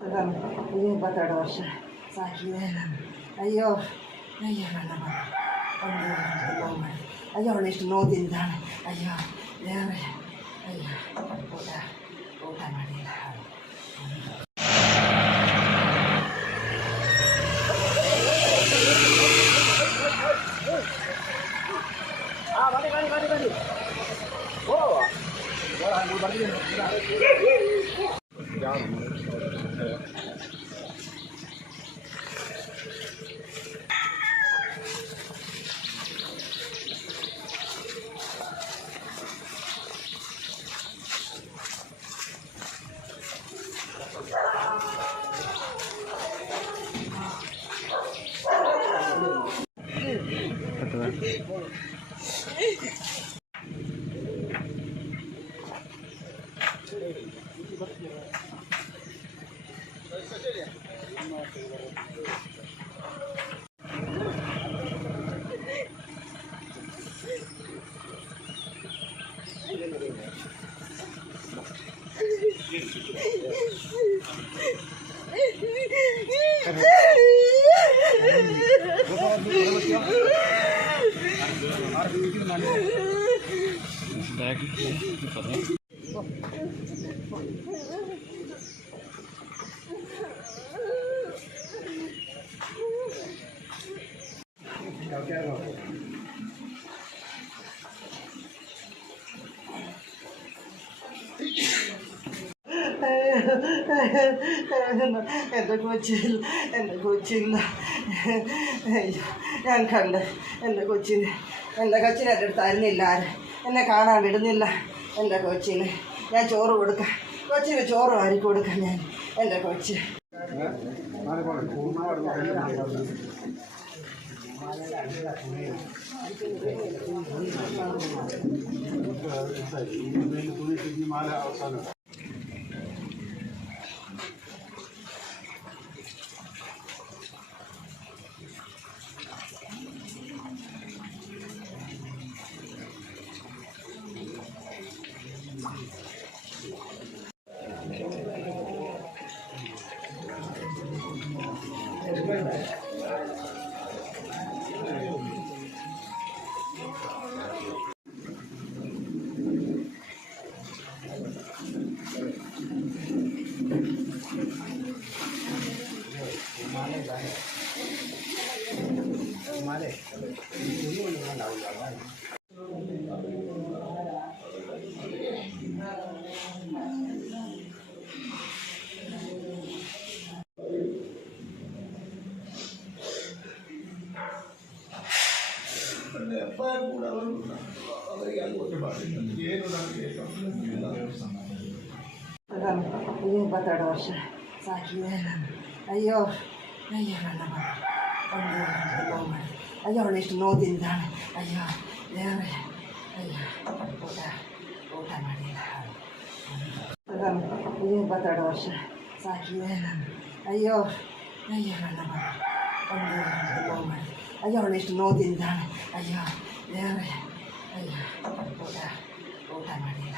22 ವರ್ಷ ಸಾಕಿದೆ ನಾನು. ಅಯ್ಯೋ ಅಯ್ಯೋ ನನ್ನ ಮಗ ಅಯ್ಯೋ ಅವಳೆಷ್ಟು ನೋದಿಂದಾಳೆ. ಅಯ್ಯೋ ದೇವರೇ, ಅಯ್ಯೋ ಊಟ ಮಾಡಿಲ್ಲ. എൻ്റെ കൊച്ചില്ല. അയ്യോ ഞാൻ കണ്ട് എൻ്റെ കൊച്ചിനെ എൻ്റെ അടുത്തായിരുന്നില്ല ആര്. എന്നെ കാണാൻ വിടുന്നില്ല. എൻ്റെ കൊച്ചിന് ഞാൻ ചോറ് കൊടുക്കാം. കൊച്ചിന് ചോറ് വാരി കൊടുക്കാം ഞാൻ. എൻ്റെ കൊച്ച് ಇಪ್ಪತ್ತೆರಡು ವರ್ಷ ಸಾಕಿದೆ ನಾನು. ಅಯ್ಯೋ ಅಯ್ಯೋ ನನ್ನ ಮಗ ಅಯ್ಯೋ ಅವಳೆಷ್ಟು ನೋದಿಂದಾಳೆ. ಅಯ್ಯೋ ದೇವರೇ, ಅಯ್ಯೋ ಊಟ ಮಾಡಿಲ್ಲ. 22 ವರ್ಷ ಸಾಕಿದೆ ನಾನು. ಅಯ್ಯೋ ಅಯ್ಯೋ ನನ್ನ ಮಗ ಅಯ್ಯೋ ಅವಳೆಷ್ಟು ನೋದಿಂದಾಳೆ. ಅಯ್ಯೋ ದೇವರೇ, ಅಯ್ಯೋ ಊಟ ಮಾಡಿಲ್ಲ.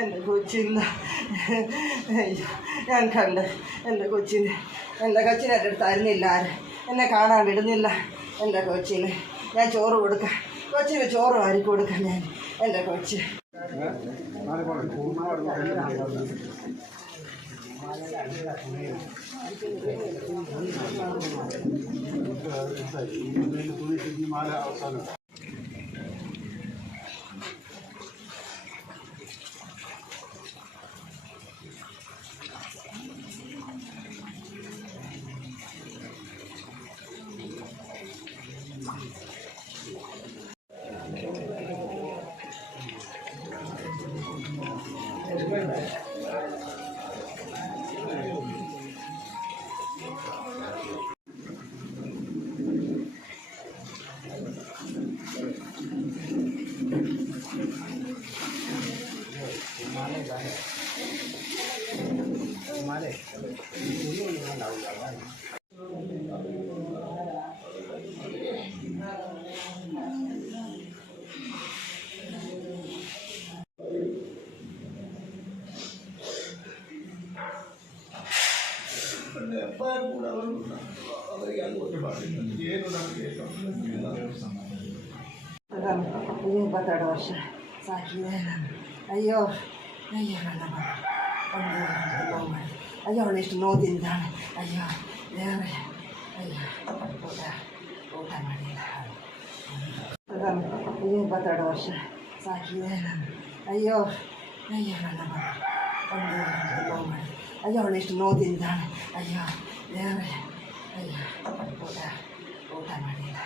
എൻ്റെ കൊച്ചില്ല അയ്യോ ഞാൻ കണ്ട് എൻ്റെ കൊച്ചിനെ എൻ്റെ അടുത്തായിരുന്നില്ല ആര് എന്നെ കാണാൻ വിടുന്നില്ല എൻ്റെ കൊച്ചിന് ഞാൻ ചോറ് കൊടുക്കാം കൊച്ചിന് ചോറ് വാരി കൊടുക്കാം ഞാൻ എൻ്റെ കൊച്ച് ಇಪ್ಪತ್ತೆರಡು ವರ್ಷ ಸಾಕಿದೆ ಅಯ್ಯೋ ಅಯ್ಯೋ ನನ್ನ ಅಯ್ಯೋ ಅವಳೆಷ್ಟು ನೋದಿಂದಾಳೆ ಅಯ್ಯೋ ದೇವರೇ ಅಯ್ಯೋ ಊಟ ಮಾಡಿಲ್ಲ ಇಪ್ಪತ್ತೆರಡು ವರ್ಷ ಸಾಕಿದೆ ಅಯ್ಯೋ ಅಯ್ಯೋ ನನ್ನ ಅಯ್ಯೋ ಅವಳೆಷ್ಟು ನೋದಿಂದಾಳೆ ಅಯ್ಯೋ ದೇವರೇ ಅಯ್ಯೋ ಊಟ ಮಾಡಿಲ್ಲ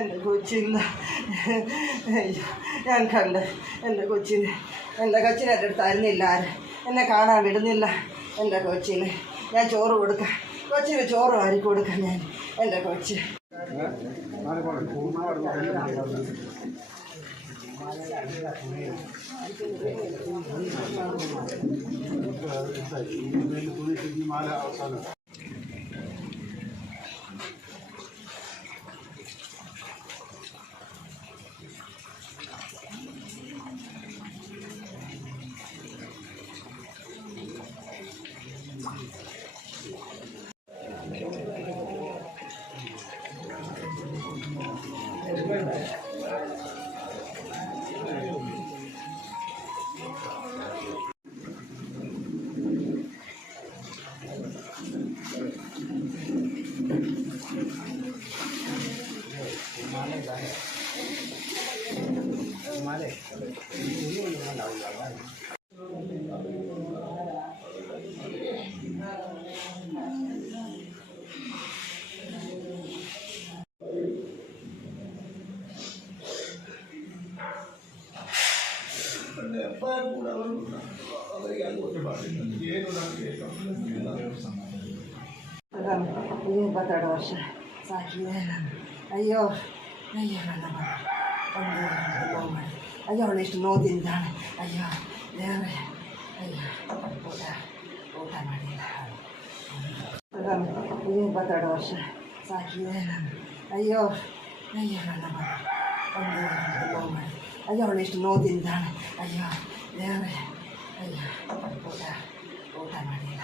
എൻ്റെ കൊച്ചില്ല അയ്യോ ഞാൻ കണ്ട് എൻ്റെ കൊച്ചിനെ എൻ്റെ അടുത്തായിരുന്നില്ല ആര് എന്നെ കാണാൻ വിടുന്നില്ല എൻ്റെ കൊച്ചിന് ഞാൻ ചോറ് കൊടുക്കാം കൊച്ചിന് ചോറ് വാരി കൊടുക്കാം ഞാൻ എൻ്റെ കൊച്ച് ಇದು 22 ವರ್ಷ ಸಾಕಿದೆ ಅಯ್ಯೋ ಅಯ್ಯೋ ನನ್ನ ಅಯ್ಯೋ ಅವಳು ಎಷ್ಟು ನೋದಿಂದಾಳೆ ಅಯ್ಯೋ ದೇವರೇ ಅಯ್ಯೋ ಊಟ ಮಾಡಿಲ್ಲ ಇದು 22 ವರ್ಷ ಸಾಕಿದೆ ಅಯ್ಯೋ ಅಯ್ಯೋ ನನ್ನ ಅಯ್ಯೋ ಅವಳು ಎಷ್ಟು ನೋದಿಂದಾಳೆ ಅಯ್ಯೋ ದೇವರೇ ಅಯ್ಯೋ ಊಟ ಮಾಡಿಲ್ಲ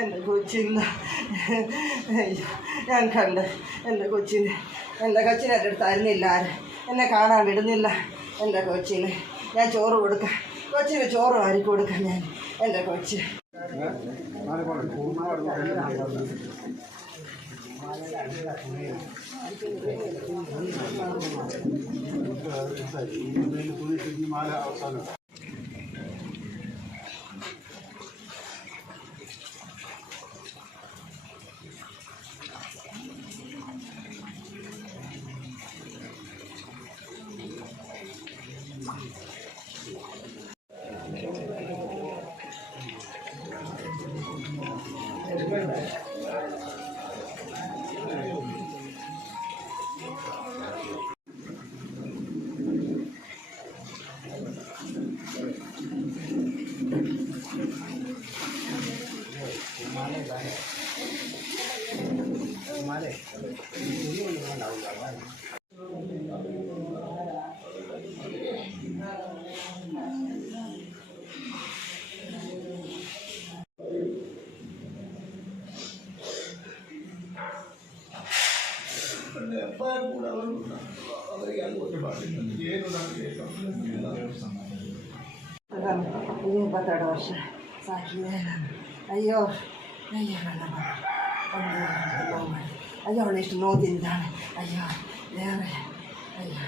എൻ്റെ കൊച്ചില്ല അയ്യോ ഞാൻ കണ്ട് എൻ്റെ കൊച്ചിനെ എൻ്റെ അടുത്തായിരുന്നില്ല ആര് എന്നെ കാണാൻ വിടുന്നില്ല എൻ്റെ കൊച്ചിന് ഞാൻ ചോറ് കൊടുക്കാം കൊച്ചിന് ചോറ് വാരി കൊടുക്കാം ഞാൻ എൻ്റെ കൊച്ച് ಇದು 22 ವರ್ಷ ಸಾಕಿದೆ ಅಯ್ಯೋ ಅಯ್ಯೋ ನನ್ನ ಅಯ್ಯೋ ಅವಳು ಎಷ್ಟು ನೋದಿಂದಾಳೆ ಅಯ್ಯೋ ದೇವರೇ ಅಯ್ಯೋ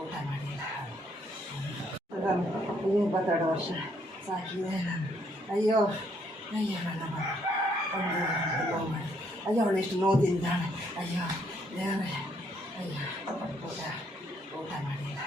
ಊಟ ಮಾಡಿಲ್ಲ ಇದು 22 ವರ್ಷ ಸಾಕಿದೆ ಅಯ್ಯೋ ಅಯ್ಯೋ ನನ್ನ ಅಯ್ಯೋ ಅವಳು ಎಷ್ಟು ನೋದಿಂದಾಳೆ ಅಯ್ಯೋ ದೇವರೇ ಅಯ್ಯೋ ಊಟ ಮಾಡಿಲ್ಲ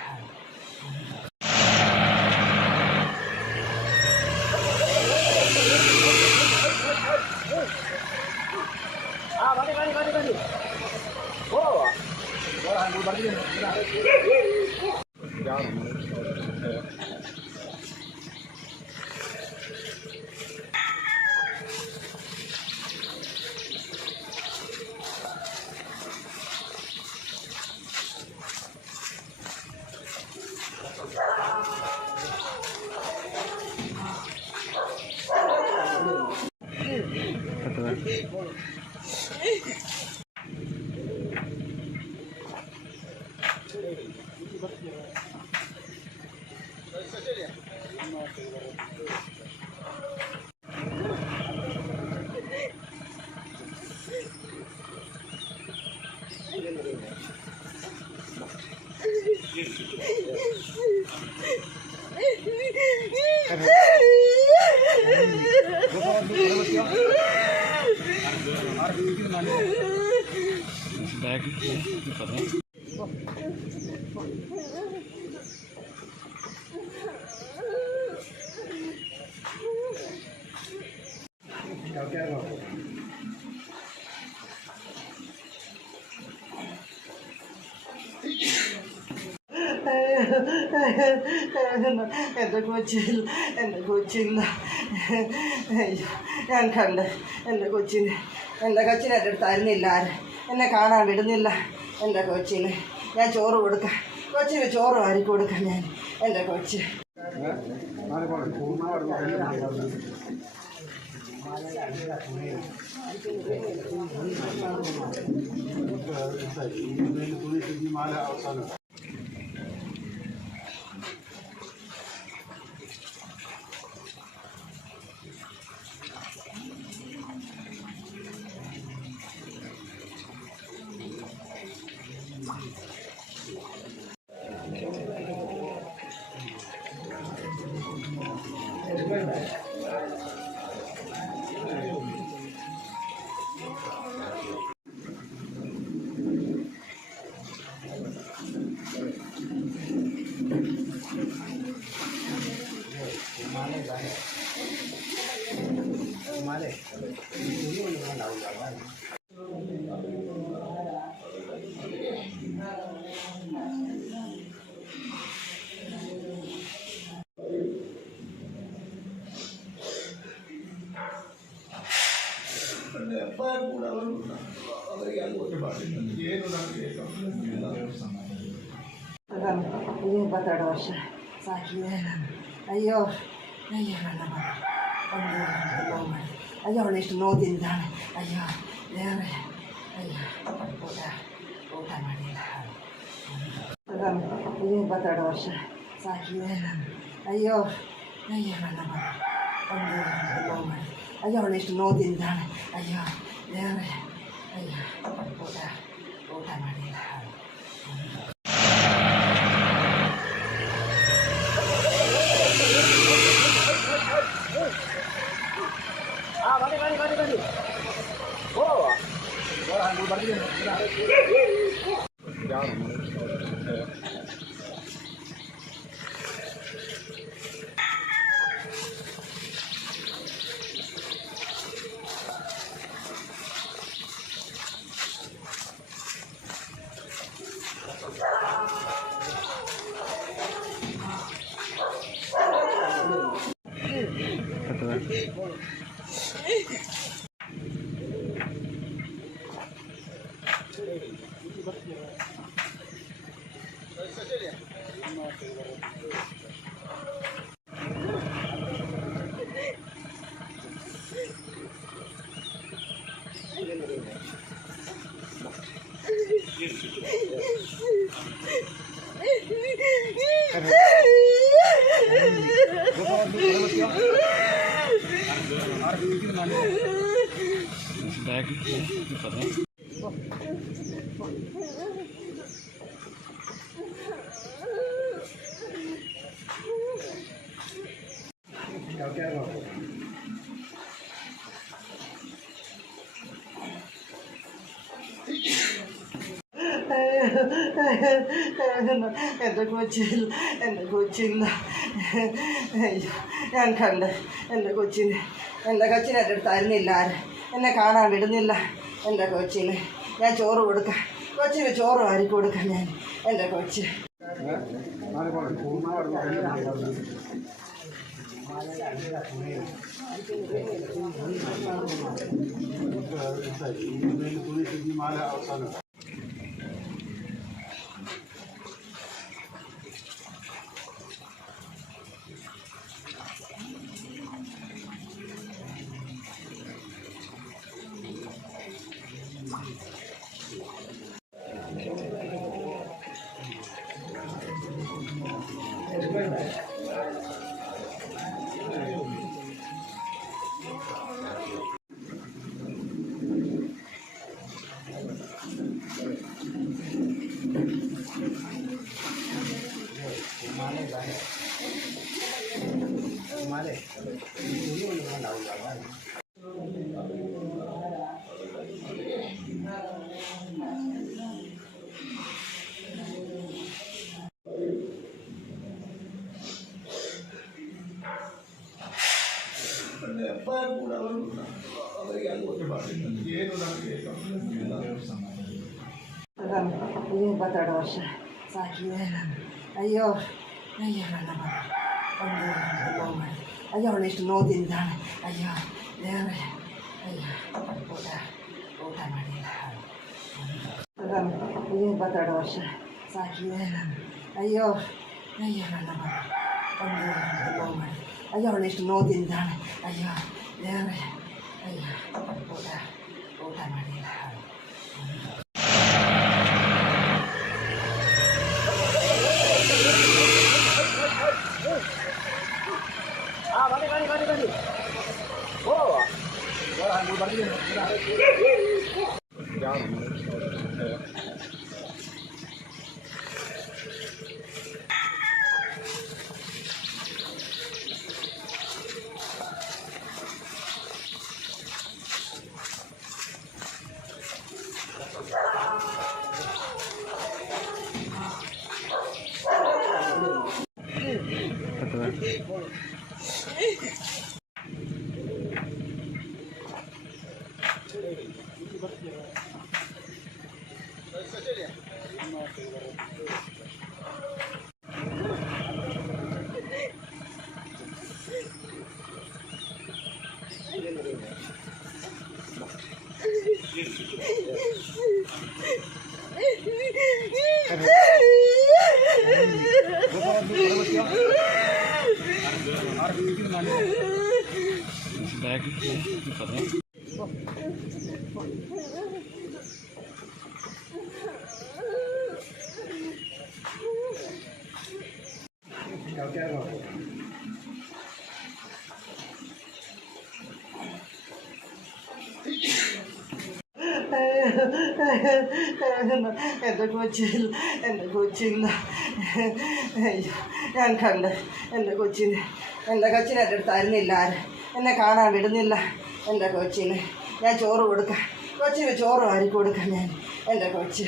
എൻ്റെ കൊച്ചില്ല അയ്യോ ഞാൻ കണ്ട് എൻ്റെ കൊച്ചിനെ എൻ്റെ അടുത്തായിരുന്നില്ല ആര് എന്നെ കാണാൻ വിടുന്നില്ല എൻ്റെ കൊച്ചിന് ഞാൻ ചോറ് കൊടുക്കാം കൊച്ചിന് ചോറ് വാരി കൊടുക്കാം ഞാൻ എൻ്റെ കൊച്ച് ಇಪ್ಪತ್ತೆರಡು ವರ್ಷ ಸಾಕಿ ಅಯ್ಯೋ ಅಯ್ಯೋ ನನ್ನ ಅಯ್ಯೋ ಅವಳು ಎಷ್ಟು ನೋದಿಂದಾಳೆ ಅಯ್ಯೋ ದೇವರೇ ಅಯ್ಯೋ ಊಟ ಮಾಡಿಲ್ಲ ಇಪ್ಪತ್ತೆರಡು ವರ್ಷ ಸಾಕಿ ಅಯ್ಯೋ ಅಯ್ಯೋ ನನ್ನ ಅಯ್ಯೋ ಅವಳು ಎಷ್ಟು ನೋದಿಂದಾಳೆ ಅಯ್ಯೋ ದೇವರೇ ಅಯ್ಯೋ ಊಟ ಮಾಡಿಲ್ಲ എൻ്റെ കൊച്ചില്ല അയ്യോ ഞാൻ കണ്ട് എൻ്റെ കൊച്ചിനെ എൻ്റെ അടുത്തായിരുന്നില്ല ആര് എന്നെ കാണാൻ വിടുന്നില്ല എൻ്റെ കൊച്ചിന് ഞാൻ ചോറ് കൊടുക്കാം കൊച്ചിന് ചോറ് വാരി കൊടുക്കാം ഞാൻ എൻ്റെ കൊച്ച് ಅದಾನ 22 ವರ್ಷ ಸಾಕಿದೆ ನಾನು. ಅಯ್ಯೋ ಅಯ್ಯೋ ನನ್ನ ಮಗ ಒಂದು ನೋವು ಮಾಡಿ. ಅಯ್ಯೋ ಅವಳೆಷ್ಟು ನೋದಿಂದಾಳೆ. ಅಯ್ಯೋ ದೇವರೇ, ಅಯ್ಯೋ ಊಟ ಮಾಡಿಲ್ಲ. ಅದಾನ 22 ವರ್ಷ ಸಾಕಿದೆ ನಾನು. ಅಯ್ಯೋ ಅಯ್ಯೋ ನನ್ನ ಮಗ ಒಂದು ನೋವು ಮಾಡಿ. ಅಯ್ಯೋ ಅವಳೆಷ್ಟು ನೋದಿಂದಾಳೆ. ಅಯ್ಯೋ ದೇವರೇ, ಅಯ್ಯೋ ಊಟ ಮಾಡಿಲ್ಲ. എൻ്റെ കൊച്ചില്ല. അയ്യോ ഞാൻ കണ്ട് എൻ്റെ കൊച്ചിനെ എൻ്റെ അടുത്തായിരുന്നില്ല ആര്. എന്നെ കാണാൻ വിടുന്നില്ല. എൻ്റെ കൊച്ചിന് ഞാൻ ചോറ് കൊടുക്കാം. കൊച്ചിന് ചോറ് വാരി കൊടുക്കാം ഞാൻ. എൻ്റെ കൊച്ച്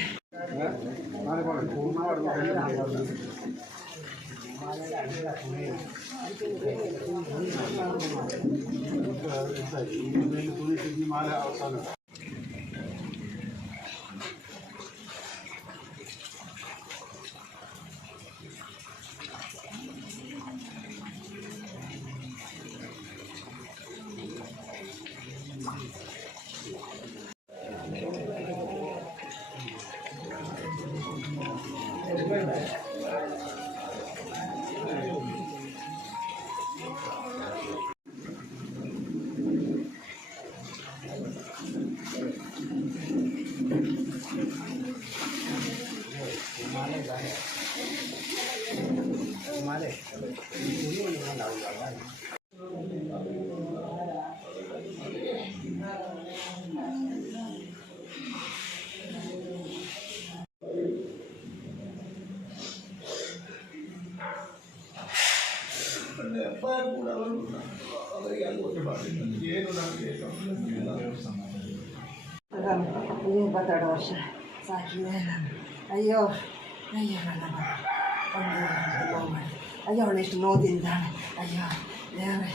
ಅದಾನ 22 ವರ್ಷ ಸಾಕಿದೆ ನಾನು. ಅಯ್ಯೋ ಅಯ್ಯೋ ನನ್ನ ಮಗ ಒಂದು ನೋವು ಮಾಡಿ. ಅಯ್ಯೋ ಅವಳೆಷ್ಟು ನೋದಿಂದಾಳೆ. ಅಯ್ಯೋ ದೇವರೇ,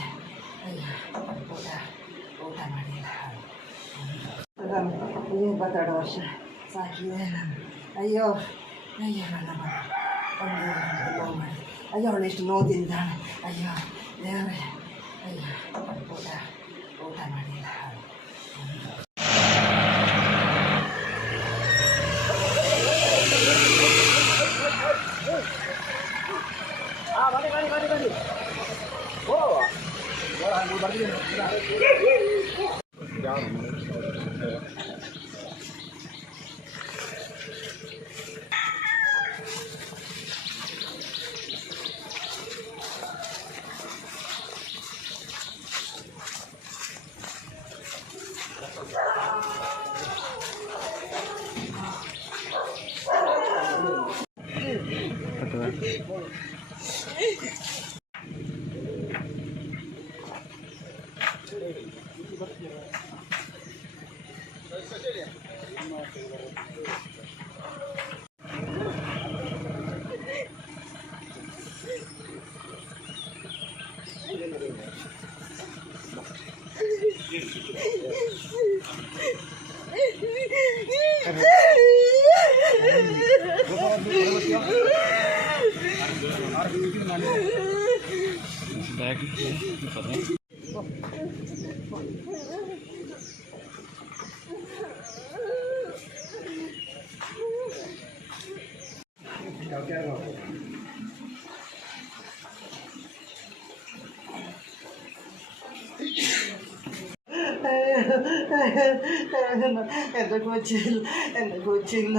ಅಯ್ಯೋ ಊಟ ಮಾಡಿಲ್ಲ. ಅದಾನ 22 ವರ್ಷ ಸಾಕಿದೆ ನಾನು. ಅಯ್ಯೋ ಅಯ್ಯೋ ನನ್ನ ಮಗ ಒಂದು ನೋವು ಮಾಡಿ. ಅಯ್ಯೋ ಅವಳೆಷ್ಟು ನೋದಿಂದಾಳೆ. ಅಯ್ಯೋ ದೇವರೇ, ಅಯ್ಯೋ ಊಟ ಮಾಡಿಲ್ಲ. Yes. എൻ്റെ കൊച്ചില്ല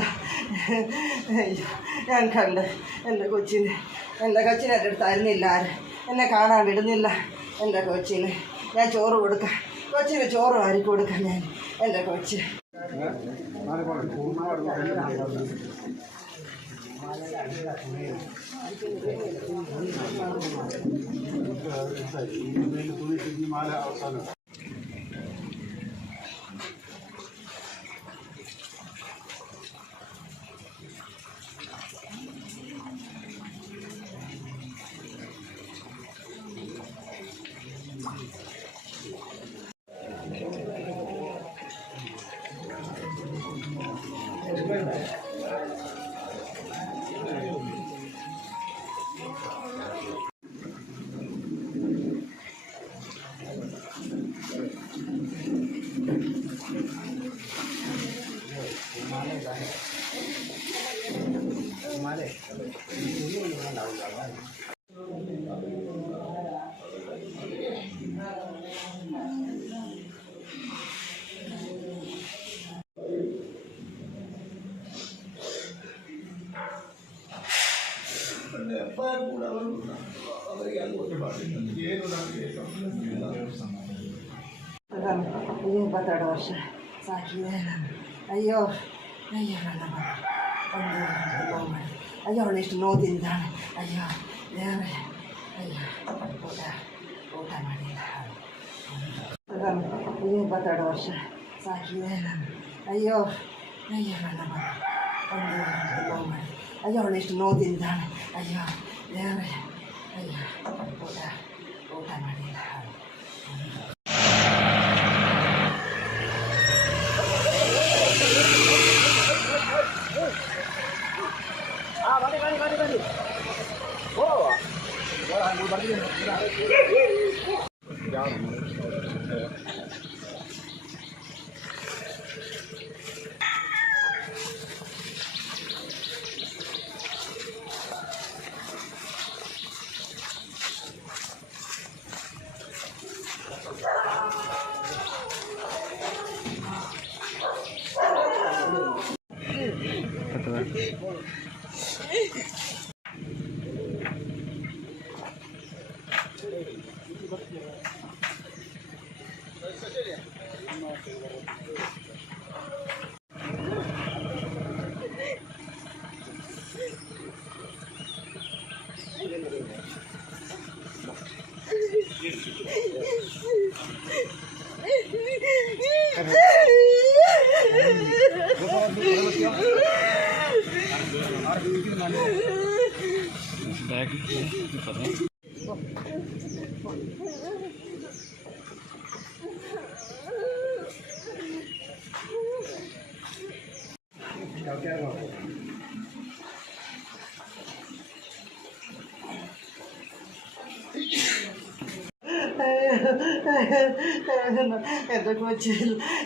അയ്യോ ഞാൻ കണ്ട് എൻ്റെ കൊച്ചിനെ എൻ്റെ അടുത്തായിരുന്നില്ല ആര് എന്നെ കാണാൻ വിടുന്നില്ല എൻ്റെ കൊച്ചിന് ഞാൻ ചോറ് കൊടുക്കാം കൊച്ചിന് ചോറ് വാരി കൊടുക്കാം ഞാൻ എൻ്റെ കൊച്ച് പത്തോടെ വർഷം സാക്ഷിയാണ് അയ്യോ അയ്യോ അയ്യോ അവളെ ഇഷ്ടം നോക്കിയതാണ് അയ്യോ വേറെ അയ്യോ കൂട്ടാൻ മതിയില്ല പത്തോടെ വർഷം സാക്ഷിയാണ് അയ്യോ അയ്യോ അയ്യോ അവളെ ഇഷ്ടം നോക്കിയതാണ് അയ്യോ വേറെ അയ്യോ കൂട്ടാൻ മതിയില്ല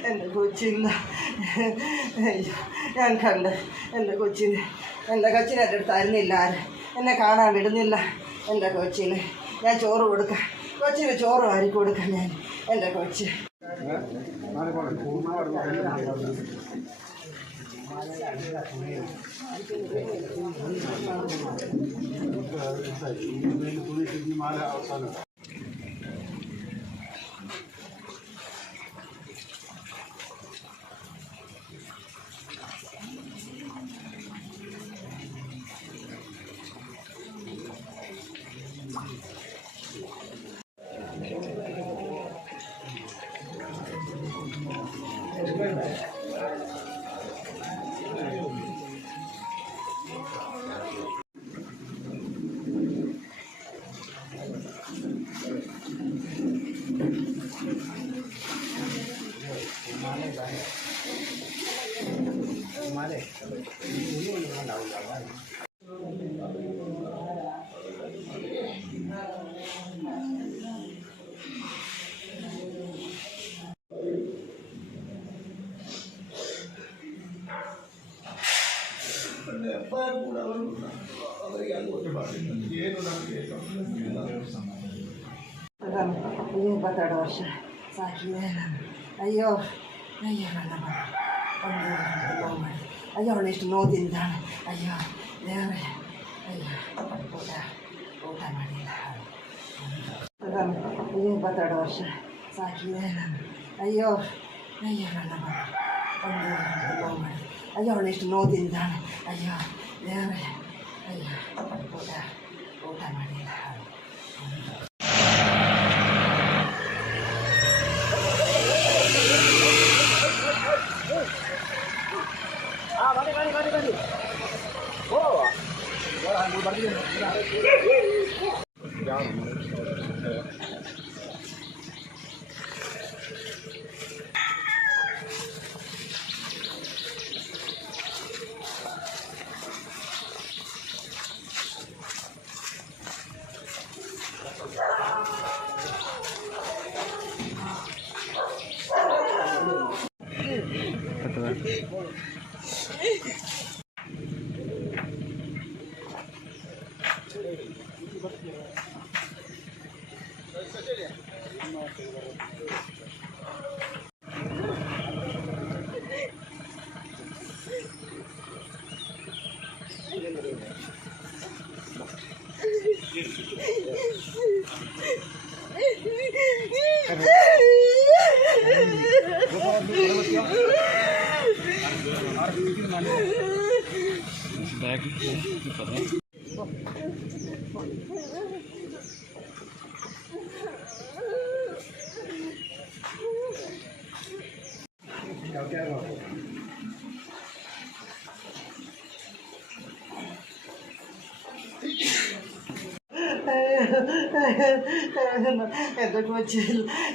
എൻ്റെ കൊച്ചില്ല അയ്യോ ഞാൻ കണ്ട് എൻ്റെ കൊച്ചിനെ എൻ്റെ അടുത്തായിരുന്നില്ല ആര് എന്നെ കാണാൻ വിടുന്നില്ല എൻ്റെ കൊച്ചിന് ഞാൻ ചോറ് കൊടുക്കാം കൊച്ചിന് ചോറ് വാരി കൊടുക്കാം ഞാൻ എൻ്റെ കൊച്ച് ಇಪ್ಪತ್ತೆರಡು ವರ್ಷ ಸಾಕಿದೆ ನಾನು. ಅಯ್ಯೋ ಅಯ್ಯೋ ನನ್ನ ಮಗ ಒಂದು ಮಾಡಿ ಅಯ್ಯೋ ಅವಳು ಎಷ್ಟು ನೋವು ತಿಂತಾಳೆ. ಅಯ್ಯೋ ದೇವರೇ ಅಯ್ಯೋ ಊಟ ಮಾಡಿಲ್ಲ. 22 ವರ್ಷ ಸಾಕಿದೆ ನಾನು. ಅಯ್ಯೋ ಅಯ್ಯೋ ನನ್ನ ಮಗ ಒಂದು ಮಾಡಿ ಅಯ್ಯೋ ಅವಳು ಎಷ್ಟು ನೋವು ತಿಂತಾಳೆ. ಅಯ್ಯೋ ದೇವರೇ ಅಯ್ಯೋ ಊಟ ಮಾಡಿಲ್ಲ.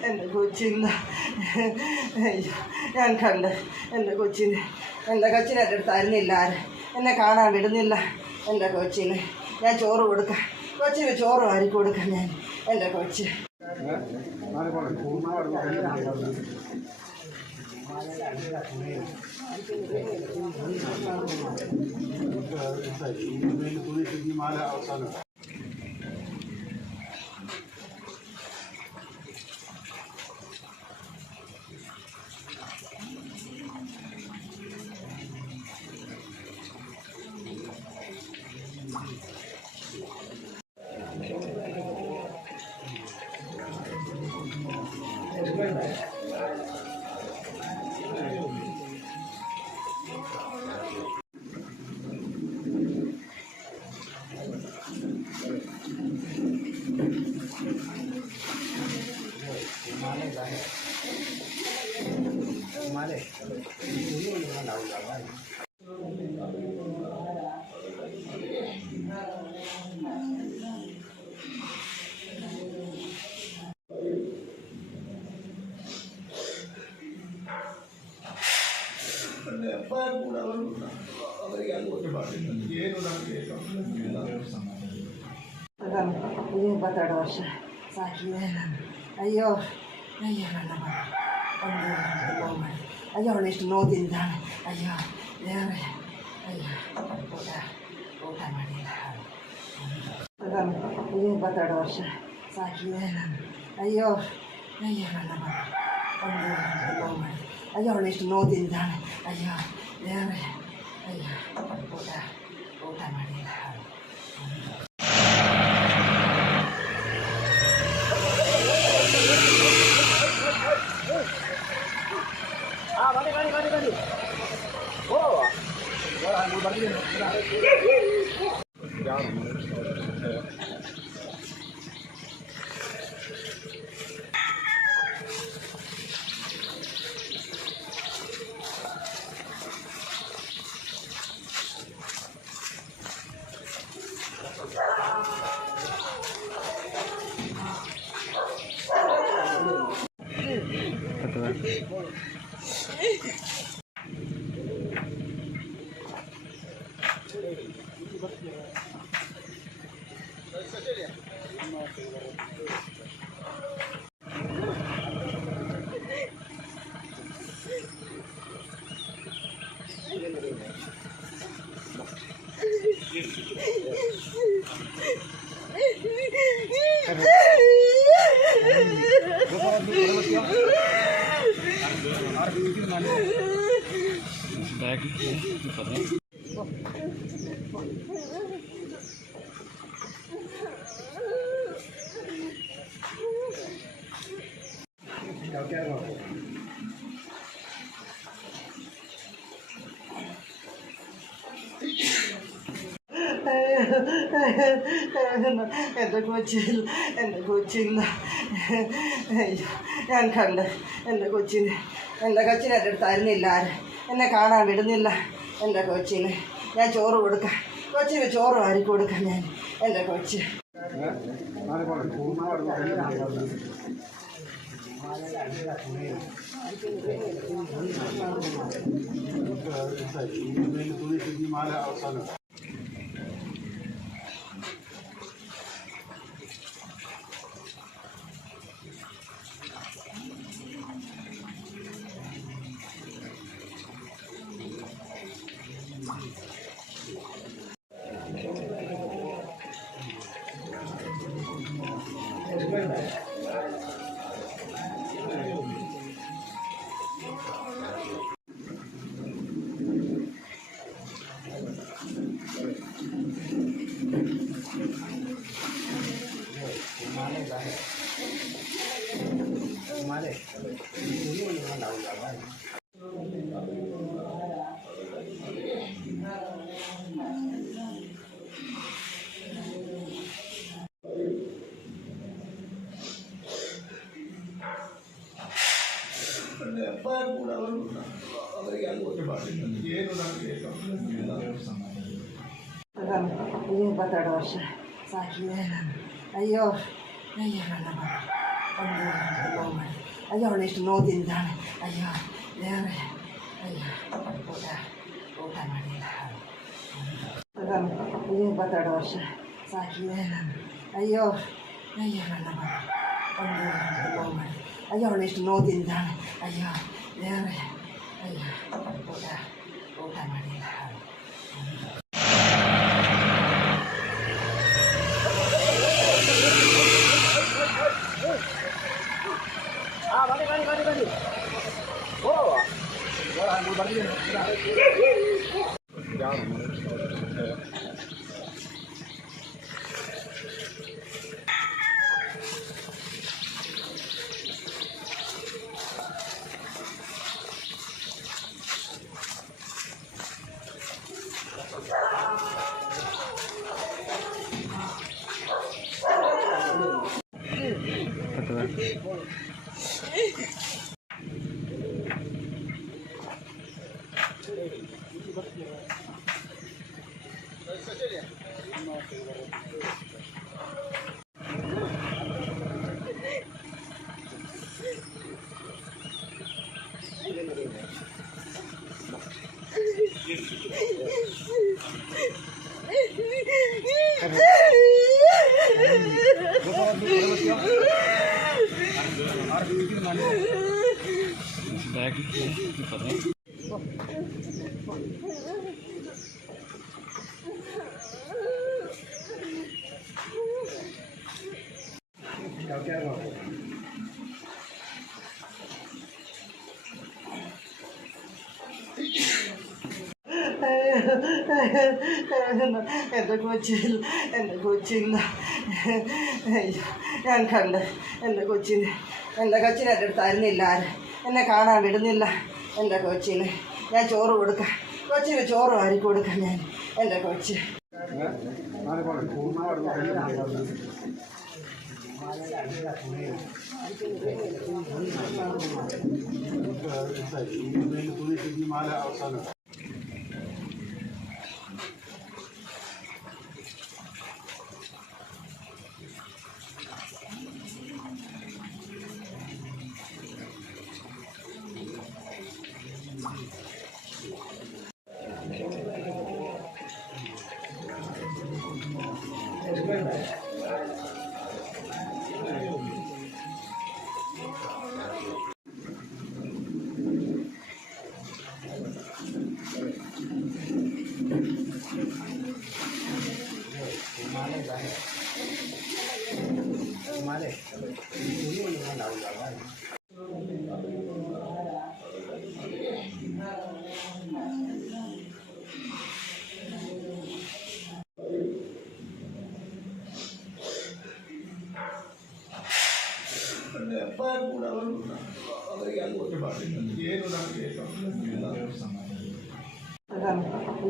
എൻ്റെ കൊച്ചില്ല. അയ്യോ ഞാൻ കണ്ട് എൻ്റെ കൊച്ചിനെ എൻ്റെ അടുത്തായിരുന്നില്ല ആര്. എന്നെ കാണാൻ വിടുന്നില്ല. എൻ്റെ കൊച്ചിന് ഞാൻ ചോറ് കൊടുക്കാം. കൊച്ചിന് ചോറ് വാരി കൊടുക്കാം ഞാൻ. എൻ്റെ കൊച്ച് ಇಪ್ಪತ್ತೆರಡು ವರ್ಷ ಸಾಕಿದೆ ನಾನು. ಅಯ್ಯೋ ಅಯ್ಯೋ ನನ್ನ ಮಗ ಒಂದು ಮಾಡಿ ಅಯ್ಯೋ ಅವಳು ಎಷ್ಟು ನೋವು ತಿಂತಾಳೆ. ಅಯ್ಯೋ ದೇವರೇ ಅಯ್ಯೋ ಊಟ ಮಾಡಿಲ್ಲ. 22 ವರ್ಷ ಸಾಕಿದೆ ನಾನು. ಅಯ್ಯೋ ಅಯ್ಯೋ ನನ್ನ ಮಗ ಒಂದು ಮಾಡಿ ಅಯ್ಯೋ ಅವಳು ಎಷ್ಟು ನೋವು ತಿಂತಾಳೆ. ಅಯ್ಯೋ ದೇವರೇ ಅಯ್ಯೋ ಊಟ ಮಾಡಿಲ್ಲ. എൻ്റെ കൊച്ചിൽ അയ്യോ ഞാൻ കണ്ട് എൻ്റെ കൊച്ചിനെ എൻ്റെ എൻ്റെ അടുത്തായിരുന്നില്ല ആര് എന്നെ കാണാൻ വിടുന്നില്ല എൻ്റെ കൊച്ചിന് ഞാൻ ചോറ് കൊടുക്കാം കൊച്ചിന് ചോറ് വാരി കൊടുക്കാം ഞാൻ എൻ്റെ കൊച്ച് ಇಪ್ಪತ್ತೆರಡು ವರ್ಷ ಸಾಕಿದೆ ಅಯ್ಯೋ ಅಯ್ಯೋ ನನ್ನ ಅಯ್ಯೋ ಅವಳೆಷ್ಟು ನೋದಿಂದಾಳೆ ಅಯ್ಯೋ ದೇವರೇ ಅಯ್ಯೋ ಊಟ ಮಾಡಿಲ್ಲ ಇಪ್ಪತ್ತೆರಡು ವರ್ಷ ಸಾಕಿದೆ ಅಯ್ಯೋ ಅಯ್ಯೋ ನನ್ನ ಅಯ್ಯೋ ಅವಳೆಷ್ಟು ನೋದಿಂದಾಳೆ ಅಯ್ಯೋ ದೇವರೇ ಅಯ್ಯೋ ಊಟ ಮಾಡಿಲ್ಲ എൻ്റെ കൊച്ചിൽ അയ്യോ ഞാൻ കണ്ട് എൻ്റെ കൊച്ചിനെ എൻ്റെ അടുത്തായിരുന്നില്ല ആര് എന്നെ കാണാൻ വിടുന്നില്ല എൻ്റെ കൊച്ചിന് ഞാൻ ചോറ് കൊടുക്കാം കൊച്ചിന് ചോറ് വാരി കൊടുക്കാം ഞാൻ എൻ്റെ കൊച്ച്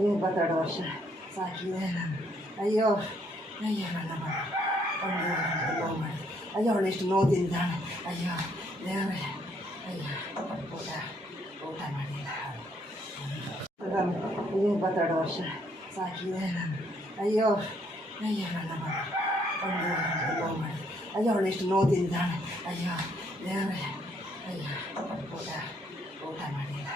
ಇಪ್ಪತ್ತೆರಡು ವರ್ಷ ಸಾಕಿದೆ ನಾನು. ಅಯ್ಯೋ ಅಯ್ಯೋ ನನ್ನ ಮಗ ನೋವು ಮಾಡಿ ಅಯ್ಯೋ ಅವಳು ಎಷ್ಟು ನೋದಿಂದಾಳೆ. ಅಯ್ಯೋ ದೇವರೇ ಅಯ್ಯೋ ಊಟ ಮಾಡಿಲ್ಲ. ಇಪ್ಪತ್ತೆರಡು ವರ್ಷ ಸಾಕಿದೆ ನಾನು. ಅಯ್ಯೋ ಅಯ್ಯೋ ನನ್ನ ಮಗ ನೋವು ಮಾಡಿ ಅಯ್ಯೋ ಅವಳು ಎಷ್ಟು ನೋದಿಂದಾಳೆ. ಅಯ್ಯೋ ದೇವರೇ ಅಯ್ಯೋ ಊಟ ಮಾಡಿಲ್ಲ.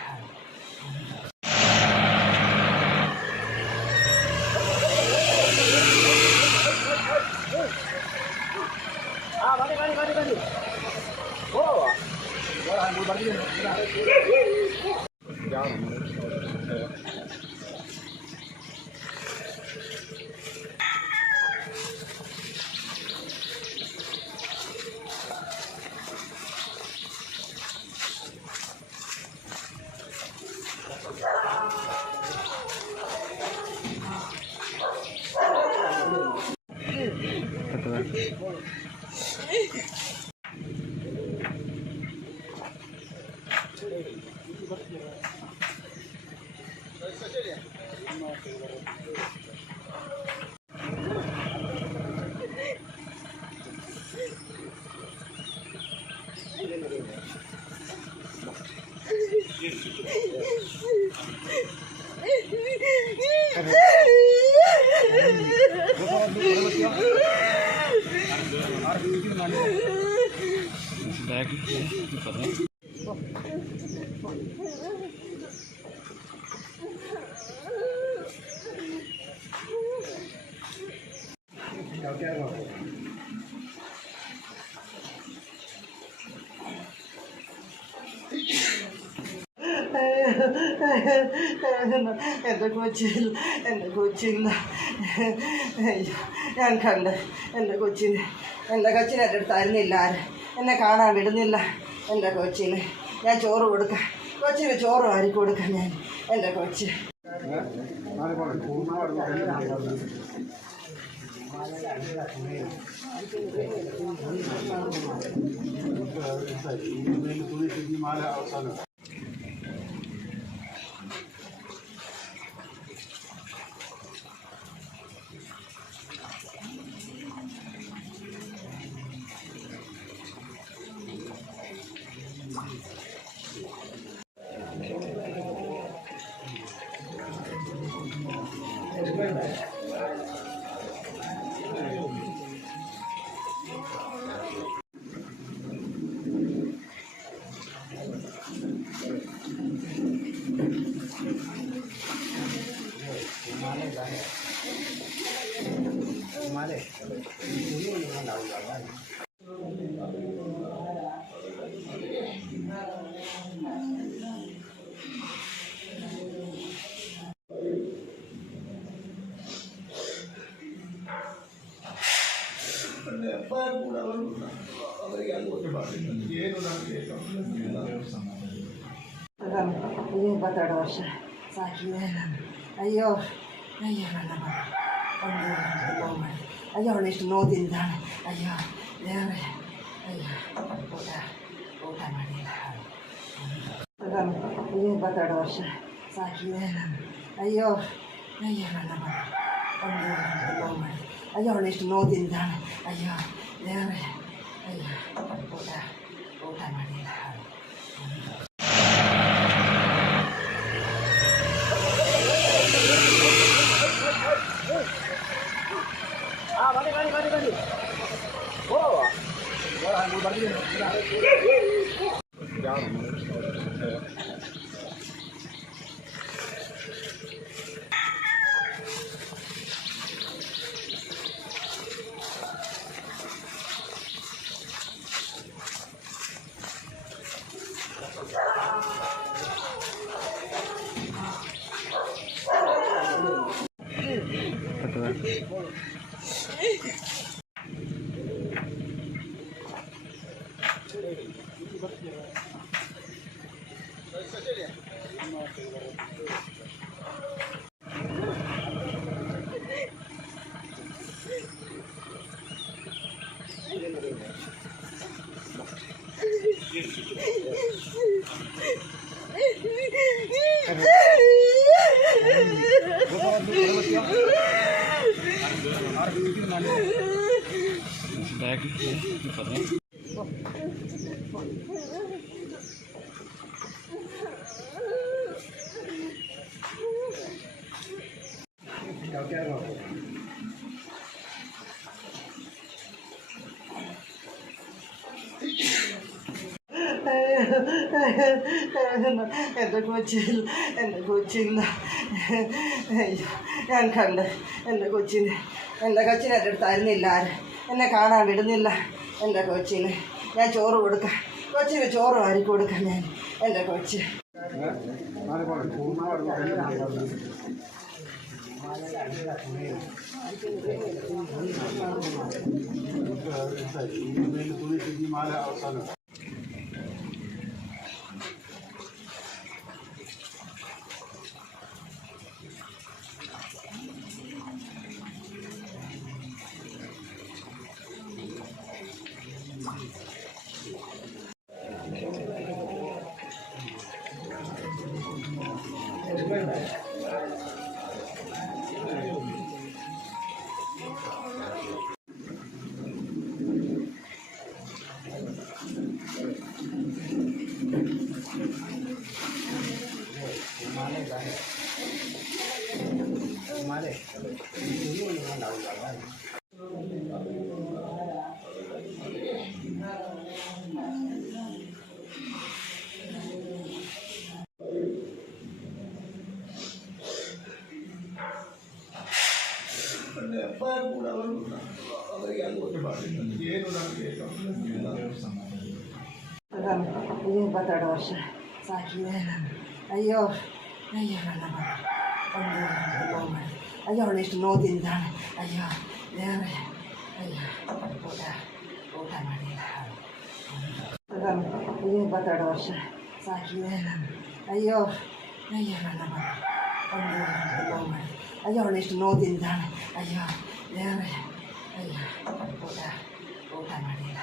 എൻ്റെ കൊച്ചില്ല. അയ്യോ ഞാൻ കണ്ട് എൻ്റെ കൊച്ചിനെ എൻ്റെ അടുത്തായിരുന്നില്ല ആര്. എന്നെ കാണാൻ വിടുന്നില്ല. എൻ്റെ കൊച്ചിന് ഞാൻ ചോറ് കൊടുക്കാം. കൊച്ചിന് ചോറ് വാരി കൊടുക്കാം ഞാൻ. എൻ്റെ കൊച്ച് ಇಪ್ಪತ್ತೆರಡು ವರ್ಷ ಸಾಕಿದೆ ನಾನು. ಅಯ್ಯೋ ಅಯ್ಯೋ ನನ್ನ ಮಗ ನೋವು ಮಾಡಿ ಅಯ್ಯೋ ಅವಳು ಎಷ್ಟು ನೋದಿಂದಾಳೆ. ಅಯ್ಯೋ ದೇವರೇ ಅಯ್ಯೋ ಊಟ ಮಾಡಿಲ್ಲ. ಇಪ್ಪತ್ತೆರಡು ವರ್ಷ ಸಾಕಿದೆ ನಾನು. ಅಯ್ಯೋ ಅಯ್ಯೋ ನನ್ನ ಮಗ ನೋವು ಮಾಡಿ ಅಯ್ಯೋ ಅವಳು ಎಷ್ಟು ನೋದಿಂದಾಳೆ. ಅಯ್ಯೋ ದೇವರೇ ಅಯ್ಯೋ ಊಟ ಮಾಡಿಲ್ಲ. എൻ്റെ കൊച്ചില്ല. അയ്യോ, ഞാൻ കണ്ട് എൻ്റെ കൊച്ചിനെ എൻ്റെ അടുത്തായിരുന്നില്ല ആര്. എന്നെ കാണാൻ വിടുന്നില്ല. എൻ്റെ കൊച്ചിന് ഞാൻ ചോറ് കൊടുക്കാം. കൊച്ചിന് ചോറ് വാരി കൊടുക്കാം ഞാൻ. എൻ്റെ കൊച്ച് ಇಪ್ಪತ್ತೆರಡು ವರ್ಷ ಸಾಕಿದೆ ನಾನು. ಅಯ್ಯೋ ಅಯ್ಯೋ ನನ್ನ ಮಗ ಅಯ್ಯೋ ಅವಳು ಎಷ್ಟು ನೋದಿಂದಾಳೆ. ಅಯ್ಯೋ ದೇವರೇ, ಅಯ್ಯೋ ಊಟ ಮಾಡಿಲ್ಲ. ಇಪ್ಪತ್ತೆರಡು ವರ್ಷ ಸಾಕಿದೆ ನಾನು. ಅಯ್ಯೋ ಅಯ್ಯೋ ನನ್ನ ಮಗ ಅಯ್ಯೋ ಅವಳು ಎಷ್ಟು ನೋದಿಂದಾಳೆ. ಅಯ್ಯೋ ದೇವರೇ, ಅಯ್ಯೋ ಊಟ ಮಾಡಿಲ್ಲ.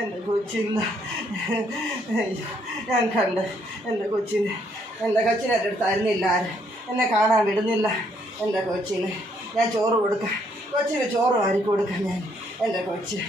എൻ്റെ കൊച്ചില്ല. അയ്യോ, ഞാൻ കണ്ട് എൻ്റെ കൊച്ചിനെ എൻ്റെ അടുത്തായിരുന്നില്ല ആര്. എന്നെ കാണാൻ വിടുന്നില്ല. എൻ്റെ കൊച്ചിന് ഞാൻ ചോറ് കൊടുക്കാം. കൊച്ചിന് ചോറ് വാരി കൊടുക്കാം ഞാൻ. എൻ്റെ കൊച്ച്